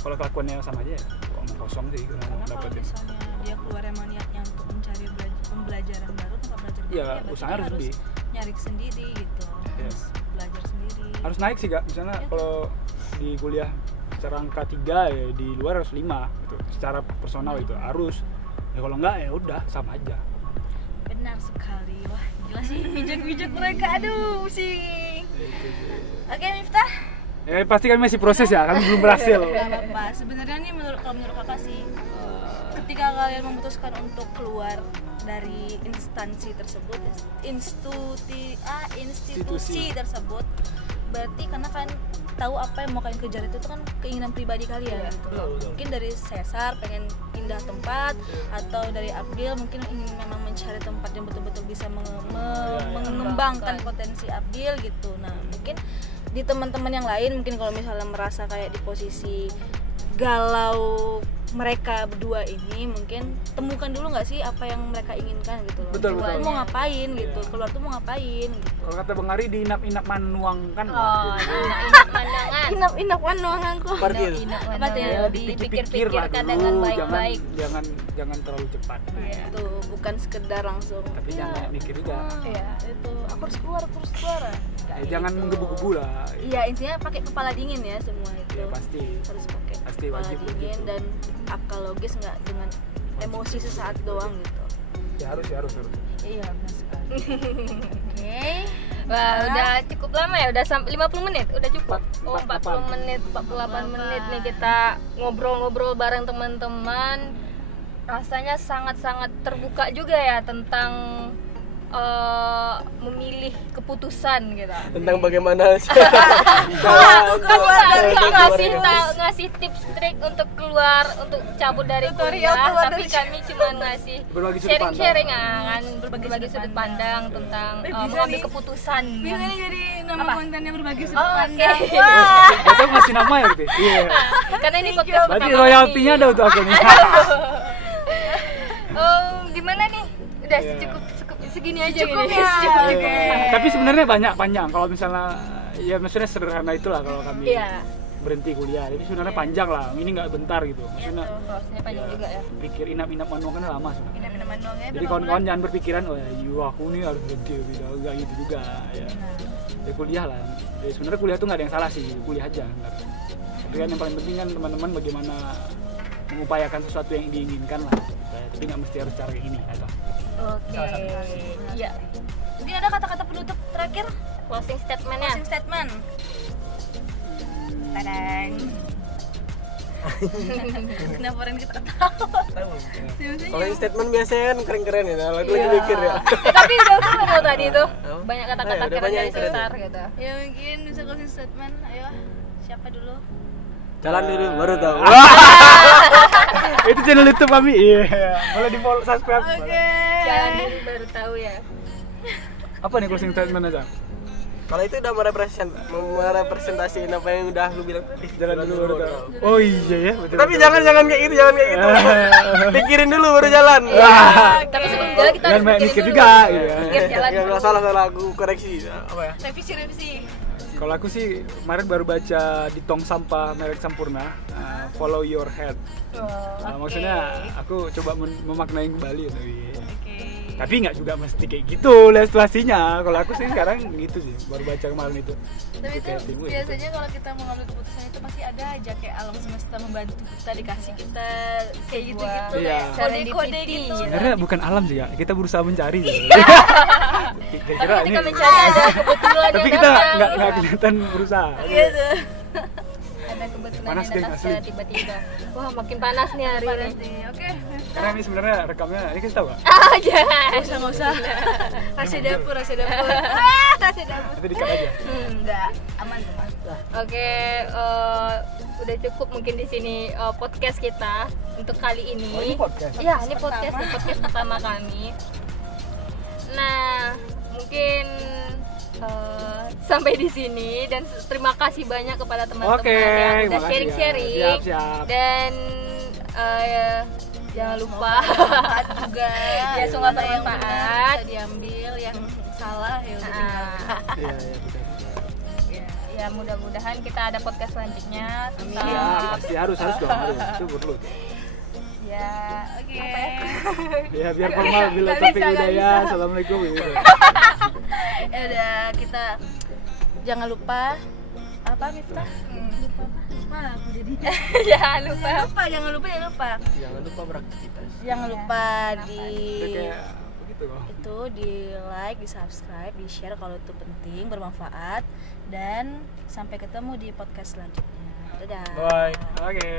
kalau kelakuannya sama aja ya omong kosong sih kalau dapetin. Misalnya dia keluar emang niatnya untuk mencari pembelajaran baru, tempat belajar baru, ya usahanya harus lebih nyari sendiri gitu, harus belajar sendiri. Harus naik sih Kak, misalnya kalau di kuliah secara angka 3 ya di luar harus 5 gitu. Secara personal itu harus. Ya kalau enggak ya udah sama aja. Benar sekali. Wah, gila sih bijak-bijak mereka. Aduh, pusing. Oke, Miftah. Ya pasti kami masih proses ya, kami belum berhasil. Gak apa-apa. Sebenarnya nih menurut Kakak sih, ketika kalian memutuskan untuk keluar dari instansi tersebut, institusi tersebut, berarti karena kan tahu apa yang mau kalian kejar itu kan keinginan pribadi kalian gitu. Mungkin dari Cesar pengen pindah tempat, atau dari Abdil mungkin ingin memang mencari tempat yang betul-betul bisa mengembangkan potensi Abdil gitu. Nah mungkin di teman-teman yang lain mungkin kalau misalnya merasa kayak di posisi galau mereka berdua ini, mungkin temukan dulu nggak sih apa yang mereka inginkan gitu loh. Betul. Mau ngapain gitu, keluar tuh mau ngapain gitu. Kalau kata Bang Ari, diinap-inap manuang kan. Inap-inap manuanganku. Apa tuh ya, dipikir-pikirkan dengan baik-baik. Jangan terlalu cepat. Itu bukan sekedar langsung. Tapi jangan mikir juga. Iya, itu aku harus keluar. Jangan menggebu-gebu lah. Iya, intinya pakai kepala dingin ya semua itu. Ya pasti. Harus pakai kepala wajib dingin begitu. dan akal logis, nggak dengan emosi sesaat doang gitu. Ya harus. Iya, benar sekali. Oke. Wah, udah cukup lama ya, udah sampai 50 menit, udah cukup. 48 menit, 48 menit nih kita ngobrol-ngobrol bareng teman-teman. Rasanya sangat-sangat terbuka juga ya tentang memilih keputusan gitu. Tentang bagaimana ngasih tips trik untuk keluar, untuk cabut dari kuliah, tapi kami cuma ngasih sharing-sharing kan, berbagi sudut pandang tentang mengambil keputusan. Bisa jadi nama kontennya berbagi sudut pandang. Wah. Betul, masih nama ya berarti. Iya. Karena ini podcast pertama. Berarti royaltinya ada untuk aku nih. Gimana nih? Udah Iya. cukup segini aja Cukup gini. ya. Cukup. Oke. Tapi sebenarnya banyak panjang kalau misalnya ya maksudnya sederhana itulah kalau kami Iya. berhenti kuliah. Jadi sebenarnya panjang lah. Ini nggak bentar gitu. Maksudnya Prosesnya panjang juga ya. pikir inap-inap manuang kan lama sebenarnya. Minum-minuman doang ya. Jadi kawan-kawan jangan berpikiran oh ya aku nih harus berhenti gitu. Enggak gitu juga ya. Ya kuliah lah. Ya, sebenarnya kuliah tuh nggak ada yang salah sih. Kuliah aja sebenarnya. Tapi kan yang paling penting kan teman-teman bagaimana mengupayakan sesuatu yang diinginkan lah. Jadi nggak mesti harus cara kayak ini atau. Oke. Iya. Mungkin ada kata-kata penutup terakhir, Closing statementnya. closing statement. Tadang. Kenapa orang kita ketawa? Kalau yang statement biasanya kan keren-keren ya, lagi mikir ya. Tapi udah ketemu tadi tuh. Banyak kata-kata Udah keren banyak dari yang keren. Sulsar gitu. Ya mungkin bisa closing statement. Ayo, siapa dulu? Jalan dulu baru tahu. Itu channel YouTube kami. Iya. Boleh di-follow, subscribe. Oke. Jalan dulu baru tahu ya. Apa nih closing statement aja? Kalau itu udah merepresentasiin apa yang udah lu bilang. Jalan dulu baru tahu. Oh iya ya, betul. Tapi jangan kayak gitu, jangan kayak gitu. Pikirin dulu baru jalan. Tapi sebelum jalan kita Jangan harus banyak mikirin mikir dulu. juga gitu ya. Mikir jalan dulu. Enggak salah aku koreksi. Apa ya? Revisi. Kalau aku sih kemarin baru baca di tong sampah merek Sampurna, follow your head. Maksudnya aku coba memaknai kembali ya tapi nggak juga mesti kayak gitu situasinya. Kalau aku sih sekarang gitu sih, baru baca kemarin itu. Tapi itu kayak bingung ya. biasanya kalau kita mengambil keputusan itu pasti ada aja kayak alam semesta membantu kita, dikasih kita kayak gitu-gitu Iya. deh. Kode-kode gitu. Sebenarnya bukan alam sih ya, kita berusaha mencari. Tapi Kira-kira ini. ketika mencari ada kebetulan Tapi yang kita datang. nggak kelihatan berusaha. Gitu. Ada kebetulan Panas yang deh, datang asli. secara tiba-tiba. Wah, makin panas nih hari ini. Panas nih. Oke. Karena ini sebenarnya rekamnya, ini kasih tahu nggak? Ah, jangan. Nggak usah. Rahasia dapur. Rahasia dapur. Nanti dikat aja. Enggak, aman. Oke, udah cukup mungkin di sini podcast kita untuk kali ini. Oh, ini podcast? Iya, ini podcast pertama kami. Nah, mungkin sampai di sini dan terima kasih banyak kepada teman-teman Oke, yang udah makasih ya. sharing-sharing. Siap. Dan jangan lupa juga. Ya, semua Mana yang benar bermanfaat. bisa diambil, yang salah ya udah tinggalkan. Iya, iya, betul. Ya, mudah-mudahan kita ada podcast selanjutnya. Tetap Ya, pasti harus dong, harus. Itu perlu. ya, Oke. Ya, biar formal bila Nggak topik bisa, nggak budaya. bisa. Assalamualaikum. Gitu. Ya udah, kita jangan lupa apa Miftah? Lupa aku jadi. jangan lupa. Jangan lupa. Jangan lupa beraktivitas. Jangan lupa di Itu kayak begitu kok. itu di like, di subscribe, di share kalau itu penting, bermanfaat, dan sampai ketemu di podcast selanjutnya. Dadah. Bye. Oke.